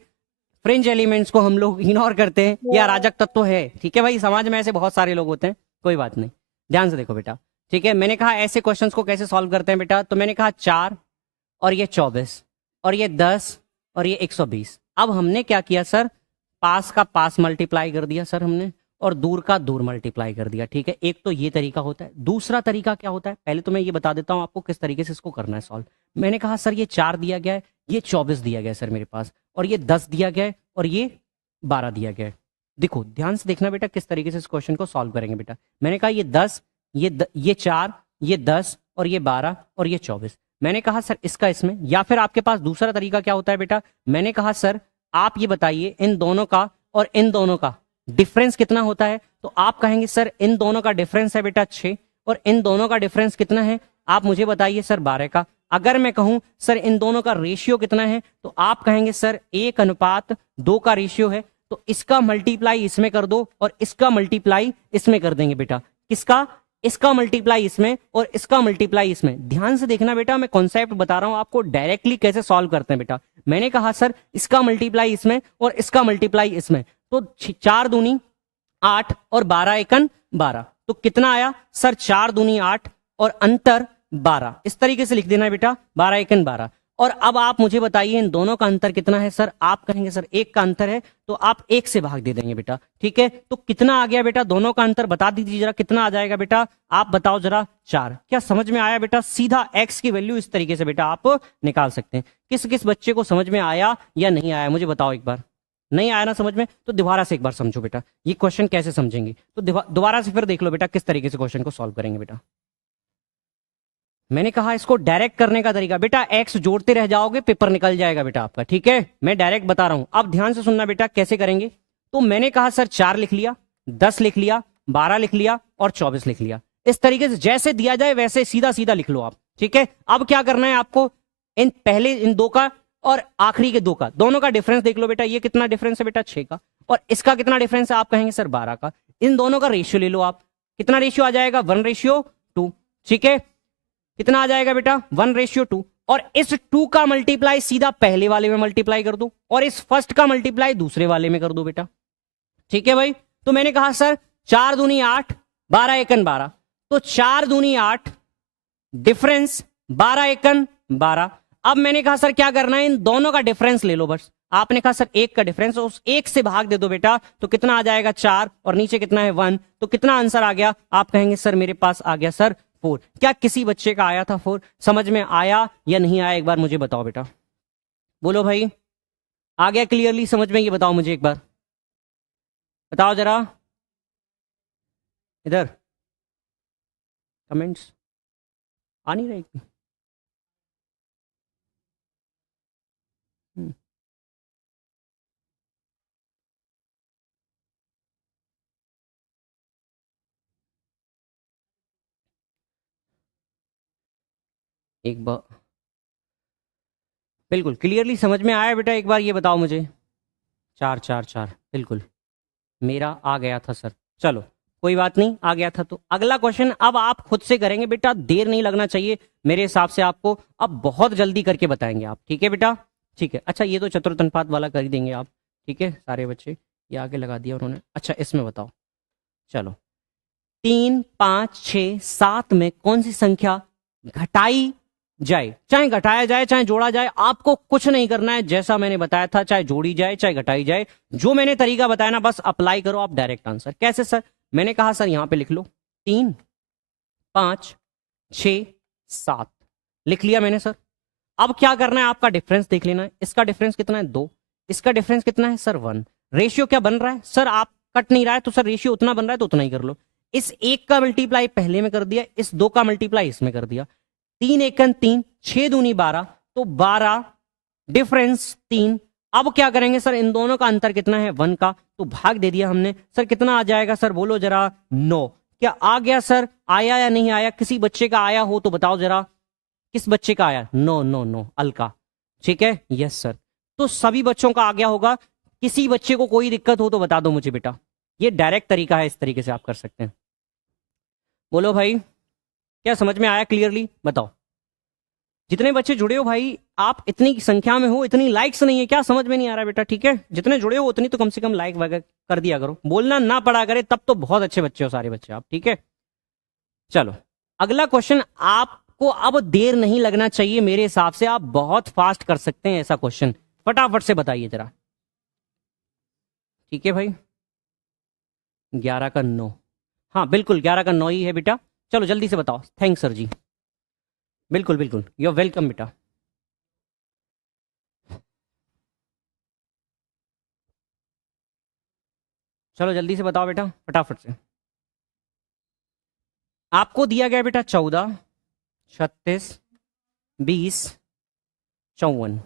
फ्रिंज एलिमेंट्स को हम लोग इग्नोर करते हैं, या अराजक तत्व है, ठीक है भाई, समाज में ऐसे बहुत सारे लोग होते हैं, कोई बात नहीं। ध्यान से देखो बेटा, ठीक है, मैंने कहा ऐसे क्वेश्चंस को कैसे सॉल्व करते हैं बेटा, तो मैंने कहा 4 और ये 24 और ये 10 और ये 120। अब हमने क्या किया सर, पास का पास मल्टीप्लाई कर दिया सर हमने, और दूर का दूर मल्टीप्लाई कर दिया, ठीक है। एक तो ये तरीका होता है, दूसरा तरीका क्या होता है, पहले तो मैं ये बता देता हूं आपको किस तरीके से इसको करना है सॉल्व। मैंने कहा सर ये 4 दिया गया है, ये 24 दिया गया है सर मेरे पास, और ये 10 दिया गया है, और ये 12 दिया गया है। देखो ध्यान से देखना बेटा किस तरीके से इस क्वेश्चन को सॉल्व करेंगे बेटा। मैंने कहा ये 10, ये 4, ये 10 और ये 12 और ये 24। मैंने कहा सर इसका इसमें, या फिर आपके पास दूसरा तरीका क्या होता है बेटा, मैंने कहा सर आप ये बताइए इन दोनों का और इन दोनों का डिफरेंस कितना होता है, तो आप कहेंगे सर इन दोनों का डिफरेंस है बेटा 6, और इन दोनों का डिफरेंस कितना है, आप मुझे बताइए सर 12 का। अगर मैं कहूं सर इन दोनों का रेशियो कितना है, तो आप कहेंगे सर 1:2 का रेशियो है, तो इसका मल्टीप्लाई इसमें कर दो और इसका मल्टीप्लाई इसमें कर देंगे बेटा। किसका? इसका मल्टीप्लाई इसमें और इसका मल्टीप्लाई इसमें। ध्यान से देखना बेटा, मैं कॉन्सेप्ट बता रहा हूं आपको डायरेक्टली कैसे सॉल्व करते हैं बेटा। मैंने कहा सर इसका मल्टीप्लाई इसमें और इसका मल्टीप्लाई इसमें, तो 4 दूनी 8 और 12 एकन 12, तो कितना आया सर 4 दूनी 8 और अंतर 12। इस तरीके से लिख देना है बेटा, 12 एकन 12। और अब आप मुझे बताइए इन दोनों का अंतर कितना है, सर आप कहेंगे सर 1 का अंतर है, तो आप 1 से भाग दे देंगे बेटा, ठीक है। तो कितना आ गया बेटा, दोनों का अंतर बता दीजिए जरा, कितना आ जाएगा बेटा, आप बताओ जरा, 4। क्या समझ में आया बेटा? सीधा x की वैल्यू इस तरीके से बेटा आप निकाल सकते हैं। किस किस बच्चे को समझ में आया या नहीं आया मुझे बताओ एक बार। नहीं आया ना समझ में, तो दोबारा से एक बार समझो बेटा, ये क्वेश्चन कैसे समझेंगे, तो दोबारा से फिर देख लो बेटा किस तरीके से क्वेश्चन को सॉल्व करेंगे बेटा। मैंने कहा इसको डायरेक्ट करने का तरीका बेटा, एक्स जोड़ते रह जाओगे पेपर निकल जाएगा बेटा आपका, ठीक है, मैं डायरेक्ट बता रहा हूं। अब ध्यान से सुनना बेटा कैसे करेंगे। तो मैंने कहा सर 4 लिख लिया, 10 लिख लिया, 12 लिख लिया और 24 लिख लिया। इस तरीके से जैसे दिया जाए वैसे सीधा सीधा लिख लो आप, ठीक है। अब क्या करना है आपको, इन पहले इन 2 का और आखिरी के 2 का, दोनों का डिफरेंस देख लो बेटा। ये कितना डिफरेंस है बेटा, 6 का, और इसका कितना डिफरेंस है, आप कहेंगे सर 12 का। इन दोनों का रेशियो ले लो आप, कितना रेशियो आ जाएगा, 1:2, ठीक है। कितना आ जाएगा बेटा, 1:2। और इस 2 का मल्टीप्लाई सीधा पहले वाले में मल्टीप्लाई कर दो, और इस फर्स्ट का मल्टीप्लाई दूसरे वाले में कर दो बेटा, ठीक है भाई। तो मैंने कहा सर 4 दूनी 8, 12 एकन 12, तो 4 दूनी 8 डिफरेंस 12 एकन 12। अब मैंने कहा सर क्या करना है, इन दोनों का डिफरेंस ले लो बस। आपने कहा सर 1 का डिफरेंस, उस 1 से भाग दे दो बेटा, तो कितना आ जाएगा 4, और नीचे कितना है 1, तो कितना आंसर आ गया, आप कहेंगे सर मेरे पास आ गया सर 4। क्या किसी बच्चे का आया था 4? समझ में आया या नहीं आया एक बार मुझे बताओ बेटा, बोलो भाई, आ गया क्लियरली समझ में, ये बताओ मुझे एक बार, बताओ जरा इधर, कमेंट्स आ नहीं रहे? एक बार बिल्कुल क्लियरली समझ में आया बेटा, एक बार ये बताओ मुझे। 4 4 4 बिल्कुल मेरा आ गया था सर। चलो कोई बात नहीं, आ गया था तो अगला क्वेश्चन अब आप खुद से करेंगे बेटा, देर नहीं लगना चाहिए मेरे हिसाब से। आपको अब बहुत जल्दी करके बताएंगे आप, ठीक है बेटा? ठीक है, अच्छा ये तो चतुर्थनपात वाला कर ही देंगे आप, ठीक है सारे बच्चे। ये आगे लगा दिया उन्होंने। अच्छा इसमें बताओ, चलो 3 5 6 7 में कौन सी संख्या घटाई जाए? चाहे घटाया जाए चाहे जोड़ा जाए, आपको कुछ नहीं करना है, जैसा मैंने बताया था, चाहे जोड़ी जाए चाहे घटाई जाए, जो मैंने तरीका बताया ना बस अप्लाई करो आप, डायरेक्ट आंसर। कैसे सर? मैंने कहा सर यहां पे लिख लो 3 5 6 7, लिख लिया मैंने सर। अब क्या करना है, आपका डिफरेंस देख लेना है। इसका डिफरेंस कितना है? 2। इसका डिफरेंस कितना है सर? 1। रेशियो क्या बन रहा है सर? आप कट नहीं रहा है तो सर रेशियो उतना बन रहा है तो उतना ही कर लो। इस एक का मल्टीप्लाई पहले में कर दिया, इस 2 का मल्टीप्लाई इसमें कर दिया। 3 एकन 3, 6 दूनी 12, तो 12 डिफरेंस 3। अब क्या करेंगे सर? इन दोनों का अंतर कितना है? 1 का, तो भाग दे दिया हमने। सर कितना आ जाएगा सर? बोलो जरा। 9। क्या आ गया सर? आया या नहीं आया? किसी बच्चे का आया हो तो बताओ जरा, किस बच्चे का आया? No no no, Alka. ठीक है, यस सर। तो सभी बच्चों का आ गया होगा। किसी बच्चे को कोई दिक्कत हो तो बता दो मुझे बेटा। ये डायरेक्ट तरीका है, इस तरीके से आप कर सकते हैं। बोलो भाई, क्या समझ में आया क्लियरली? बताओ जितने बच्चे जुड़े हो भाई, आप इतनी संख्या में हो, इतनी लाइक्स नहीं है, क्या समझ में नहीं आ रहा बेटा? ठीक है, जितने जुड़े हो उतनी तो कम से कम लाइक वगैरह कर दिया करो, बोलना ना पड़ा करे, तब तो बहुत अच्छे बच्चे हो सारे बच्चे आप। ठीक है, चलो अगला क्वेश्चन। आपको अब देर नहीं लगना चाहिए मेरे हिसाब से, आप बहुत फास्ट कर सकते हैं ऐसा क्वेश्चन। फटाफट से बताइए जरा। ठीक है भाई, 11 का 9, हाँ बिल्कुल 11 का 9 ही है बेटा। चलो जल्दी से बताओ। थैंक्स सर जी, बिल्कुल बिल्कुल, यू आर वेलकम बेटा। चलो जल्दी से बताओ बेटा, फटाफट से। आपको दिया गया बेटा 14 36 20 54।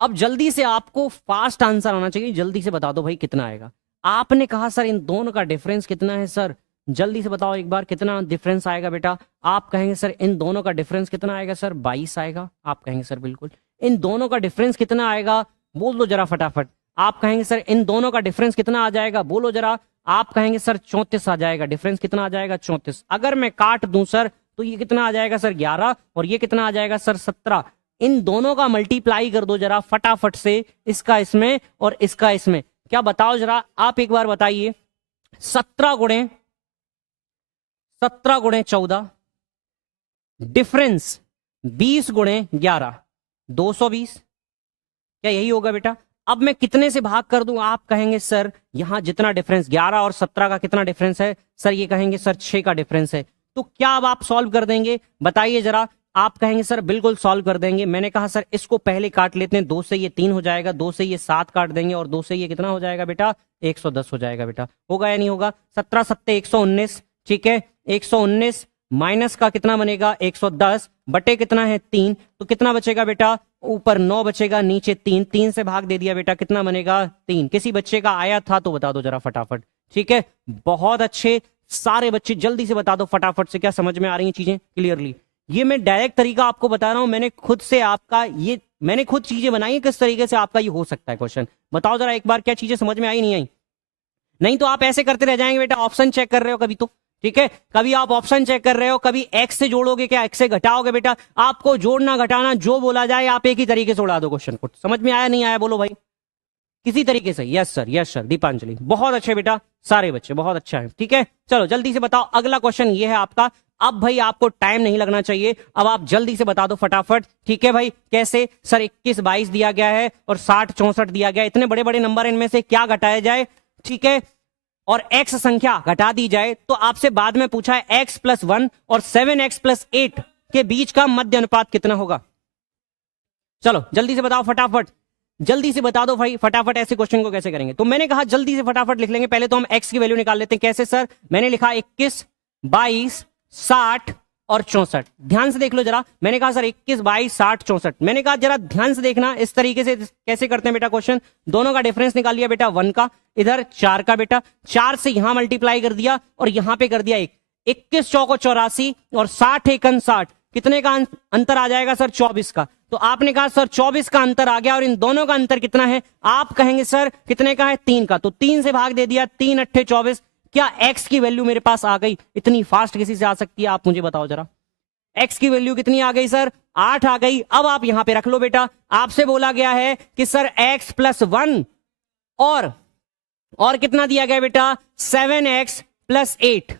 अब जल्दी से आपको फास्ट आंसर आना चाहिए, जल्दी से बता दो भाई कितना आएगा। आपने कहा सर इन दोनों का डिफरेंस कितना है सर? जल्दी से बताओ एक बार, कितना डिफरेंस आएगा बेटा? आप कहेंगे सर इन दोनों का डिफरेंस कितना आएगा सर? 22 आएगा। आप कहेंगे सर बिल्कुल। इन दोनों का डिफरेंस कितना आएगा? बोल दो जरा फटाफट। आप कहेंगे सर इन दोनों का डिफरेंस कितना आ जाएगा? बोलो जरा। आप कहेंगे सर 34 आ जाएगा। डिफरेंस कितना आ जाएगा? 34। अगर मैं काट दूं सर तो ये कितना आ जाएगा सर? 11। और ये कितना आ जाएगा सर? 17। इन दोनों का मल्टीप्लाई कर दो जरा फटाफट से, इसका इसमें और इसका इसमें। क्या बताओ जरा, आप एक बार बताइए। 17 गुणे 14, डिफरेंस 20 गुणे 11, 220। क्या यही होगा बेटा? अब मैं कितने से भाग कर दूं? आप कहेंगे सर यहां जितना डिफरेंस 11 और 17 का कितना डिफरेंस है सर? ये कहेंगे सर 6 का डिफरेंस है। तो क्या अब आप सॉल्व कर देंगे? बताइए जरा। आप कहेंगे सर बिल्कुल सॉल्व कर देंगे। मैंने कहा सर इसको पहले काट लेते हैं, 2 से ये 3 हो जाएगा, 2 से ये 7 काट देंगे, और 2 से ये कितना हो जाएगा बेटा? 110 हो जाएगा बेटा। होगा या नहीं होगा? 17 सत्ते 119, ठीक है। 119 माइनस का कितना बनेगा? 110 बटे कितना है? 3। तो कितना बचेगा बेटा? ऊपर 9 बचेगा, नीचे 3। 3 से भाग दे दिया बेटा, कितना बनेगा? 3। किसी बच्चे का आया था तो बता दो जरा फटाफट। ठीक है, बहुत अच्छे, सारे बच्चे जल्दी से बता दो फटाफट से। क्या समझ में आ रही हैं चीजें क्लियरली? ये मैं डायरेक्ट तरीका आपको बता रहा हूं, मैंने खुद से आपका ये मैंने खुद चीजें बनाई, किस तरीके से आपका ये हो सकता है क्वेश्चन। बताओ जरा एक बार, क्या चीजें समझ में आई नहीं आई? नहीं तो आप ऐसे करते रह जाएंगे बेटा, ऑप्शन चेक कर रहे हो कभी तो, ठीक है, कभी आप ऑप्शन चेक कर रहे हो, कभी एक्स से जोड़ोगे, क्या एक्स से घटाओगे बेटा? आपको जोड़ना घटाना जो बोला जाए आप एक ही तरीके से उड़ा दो क्वेश्चन को। समझ में आया नहीं आया बोलो भाई? किसी तरीके से। Yes sir, yes sir. Deepanjali बहुत अच्छे बेटा, सारे बच्चे बहुत अच्छा है। ठीक है, चलो जल्दी से बताओ। अगला क्वेश्चन ये है आपका। अब भाई आपको टाइम नहीं लगना चाहिए, अब आप जल्दी से बता दो फटाफट। ठीक है भाई, कैसे सर? 21 22 दिया गया है और 60 64 दिया गया है। इतने बड़े बड़े नंबर, इनमें से क्या घटाया जाए? ठीक है, और x संख्या घटा दी जाए तो आपसे बाद में पूछा है x+1 और 7x+8 के बीच का मध्य अनुपात कितना होगा? चलो जल्दी से बताओ फटाफट, जल्दी से बता दो भाई फटाफट। ऐसे क्वेश्चन को कैसे करेंगे? तो मैंने कहा जल्दी से फटाफट लिख लेंगे। पहले तो हम x की वैल्यू निकाल लेते हैं। कैसे सर? मैंने लिखा 21 22 60 और 64। ध्यान से देख लो जरा, मैंने कहा सर 21 22 60 64, मैंने कहा जरा ध्यान से देखना इस तरीके से कैसे करते हैं बेटा क्वेश्चन। दोनों का डिफरेंस निकाल लिया बेटा 1 का, इधर 4 का बेटा, 4 से यहां मल्टीप्लाई कर दिया और यहां पे कर दिया 1। 21 चौको 84 और 60 एकन 60, कितने का अंतर आ जाएगा सर? 24 का। तो आपने कहा सर 24 का अंतर आ गया और इन दोनों का अंतर कितना है? आप कहेंगे सर कितने का है? 3 का। तो 3 से भाग दे दिया, 3 अट्ठे 24। क्या x की वैल्यू मेरे पास आ गई? इतनी फास्ट किसी से आ सकती है? आप मुझे बताओ जरा, x की वैल्यू कितनी आ गई सर? 8 आ गई। अब आप यहां पे रख लो बेटा, आपसे बोला गया है कि सर x + 1 और कितना दिया गया बेटा? 7x + 8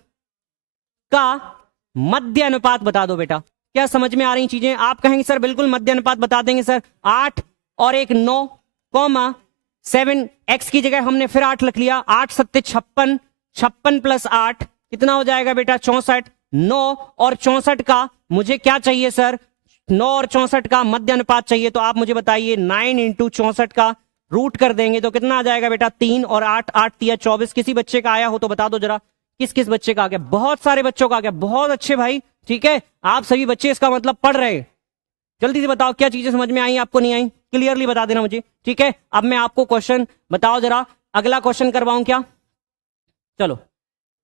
का मध्य अनुपात बता दो बेटा। क्या समझ में आ रही चीजें? आप कहेंगे सर बिल्कुल मध्य अनुपात बता देंगे सर। 8 और 1 9, 7 x की जगह हमने फिर 8 लिख लिया। 8 7 56, 56 + 8 कितना हो जाएगा बेटा? 64। 9 और 64 का मुझे क्या चाहिए सर? 9 और 64 का मध्य अनुपात चाहिए। तो आप मुझे बताइए 9 × 64 का रूट कर देंगे तो कितना आ जाएगा बेटा? 3 और 8, 8 × 24। किसी बच्चे का आया हो तो बता दो जरा, किस किस बच्चे का आ गया? बहुत सारे बच्चों का आ गया। बहुत अच्छे भाई, ठीक है, आप सभी बच्चे इसका मतलब पढ़ रहे हैं। जल्दी से बताओ क्या चीजें समझ में आई, आपको नहीं आई? क्लियरली बता देना मुझे, ठीक है। अब मैं आपको क्वेश्चन बताओ जरा, अगला क्वेश्चन करवाऊं क्या? चलो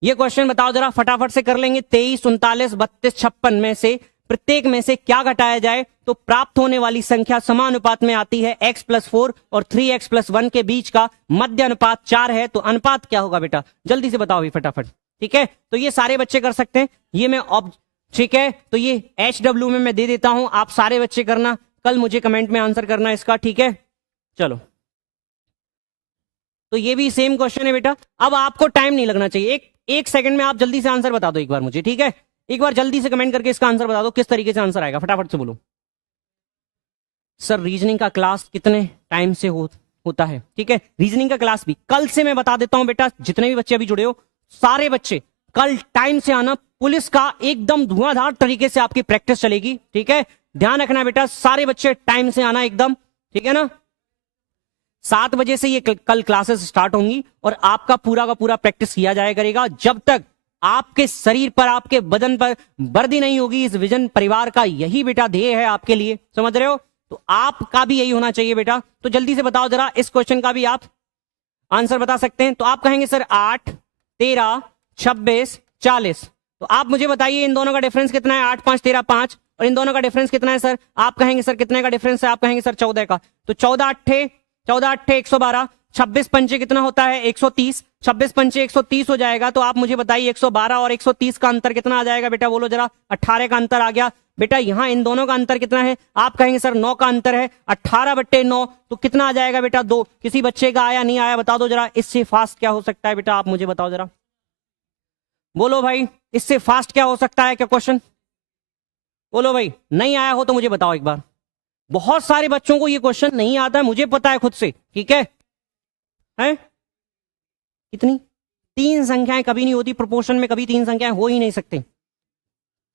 ये क्वेश्चन बताओ जरा, फटाफट से कर लेंगे। 23 39 32 56 में से प्रत्येक में से क्या घटाया जाए तो प्राप्त होने वाली संख्या समानुपात में आती है? x + 4 और 3x + 1 के बीच का मध्य अनुपात 4 है, तो अनुपात क्या होगा बेटा? जल्दी से बताओ भी फटाफट, ठीक है। तो ये सारे बच्चे कर सकते हैं, ये मैं ठीक है, तो ये HW में मैं दे देता हूं, आप सारे बच्चे करना, कल मुझे कमेंट में आंसर करना इसका, ठीक है। चलो तो ये भी सेम क्वेश्चन है बेटा। अब आपको टाइम नहीं लगना चाहिए, एक सेकंड में आप जल्दी से आंसर बता दो एक बार मुझे, ठीक है। एक बार जल्दी से कमेंट करके इसका आंसर बता दो, किस तरीके से आंसर आएगा, फटाफट से बोलो। सर रीजनिंग का क्लास कितने टाइम से होता है? ठीक है, रीजनिंग का क्लास भी कल से मैं बता देता हूं बेटा। जितने भी बच्चे अभी जुड़े हो, सारे बच्चे कल टाइम से आना। पुलिस का एकदम धुआंधार तरीके से आपकी प्रैक्टिस चलेगी, ठीक है। ध्यान रखना बेटा, सारे बच्चे टाइम से आना एकदम, ठीक है ना। 7 बजे से ये कल क्लासेस स्टार्ट होंगी और आपका पूरा का पूरा प्रैक्टिस किया जाया करेगा जब तक आपके शरीर पर, आपके बदन पर वर्दी नहीं होगी। इस विजन परिवार का यही बेटा ध्येय है आपके लिए, समझ रहे हो? तो आपका भी यही होना चाहिए बेटा। तो जल्दी से बताओ जरा, इस क्वेश्चन का भी आप आंसर बता सकते हैं। तो आप कहेंगे सर 8 13 26 40। तो आप मुझे बताइए इन दोनों का डिफरेंस कितना है? 8 5 13 5। और इन दोनों का डिफरेंस कितना है सर? आप कहेंगे सर कितने का डिफरेंस है? आप कहेंगे सर 14 का। तो 14 अट्ठे 112, 26 पंचे कितना होता है? 130। 26 पंचे 130 हो जाएगा। तो आप मुझे बताइए 112 और 130 का अंतर कितना आ जाएगा बेटा? बोलो जरा। 18 का अंतर आ गया बेटा। यहां इन दोनों का अंतर कितना है? आप कहेंगे सर 9 का अंतर है। 18/9 तो कितना आ जाएगा बेटा? 2। किसी बच्चे का आया नहीं आया बता दो जरा। इससे फास्ट क्या हो सकता है बेटा? आप मुझे बताओ जरा, बोलो भाई, इससे फास्ट क्या हो सकता है? क्या क्वेश्चन बोलो भाई। नहीं आया हो तो मुझे बताओ एक बार। बहुत सारे बच्चों को ये क्वेश्चन नहीं आता है, मुझे पता है खुद से, ठीक है। हैं कितनी 3 संख्याएं कभी नहीं होती प्रोपोर्शन में, कभी 3 संख्याएं हो ही नहीं सकती,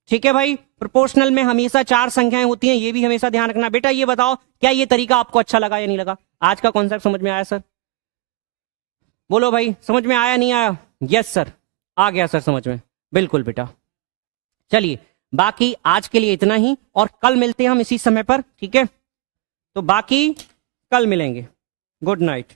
ठीक है भाई। प्रोपोर्शनल में हमेशा 4 संख्याएं होती हैं, ये भी हमेशा ध्यान रखना बेटा। ये बताओ क्या ये तरीका आपको अच्छा लगा या नहीं लगा? आज का कॉन्सेप्ट समझ में आया सर? बोलो भाई, समझ में आया नहीं आया? यस सर, आ गया सर समझ में, बिल्कुल बेटा। चलिए बाकी आज के लिए इतना ही, और कल मिलते हैं हम इसी समय पर, ठीक है। तो बाकी कल मिलेंगे। Good night.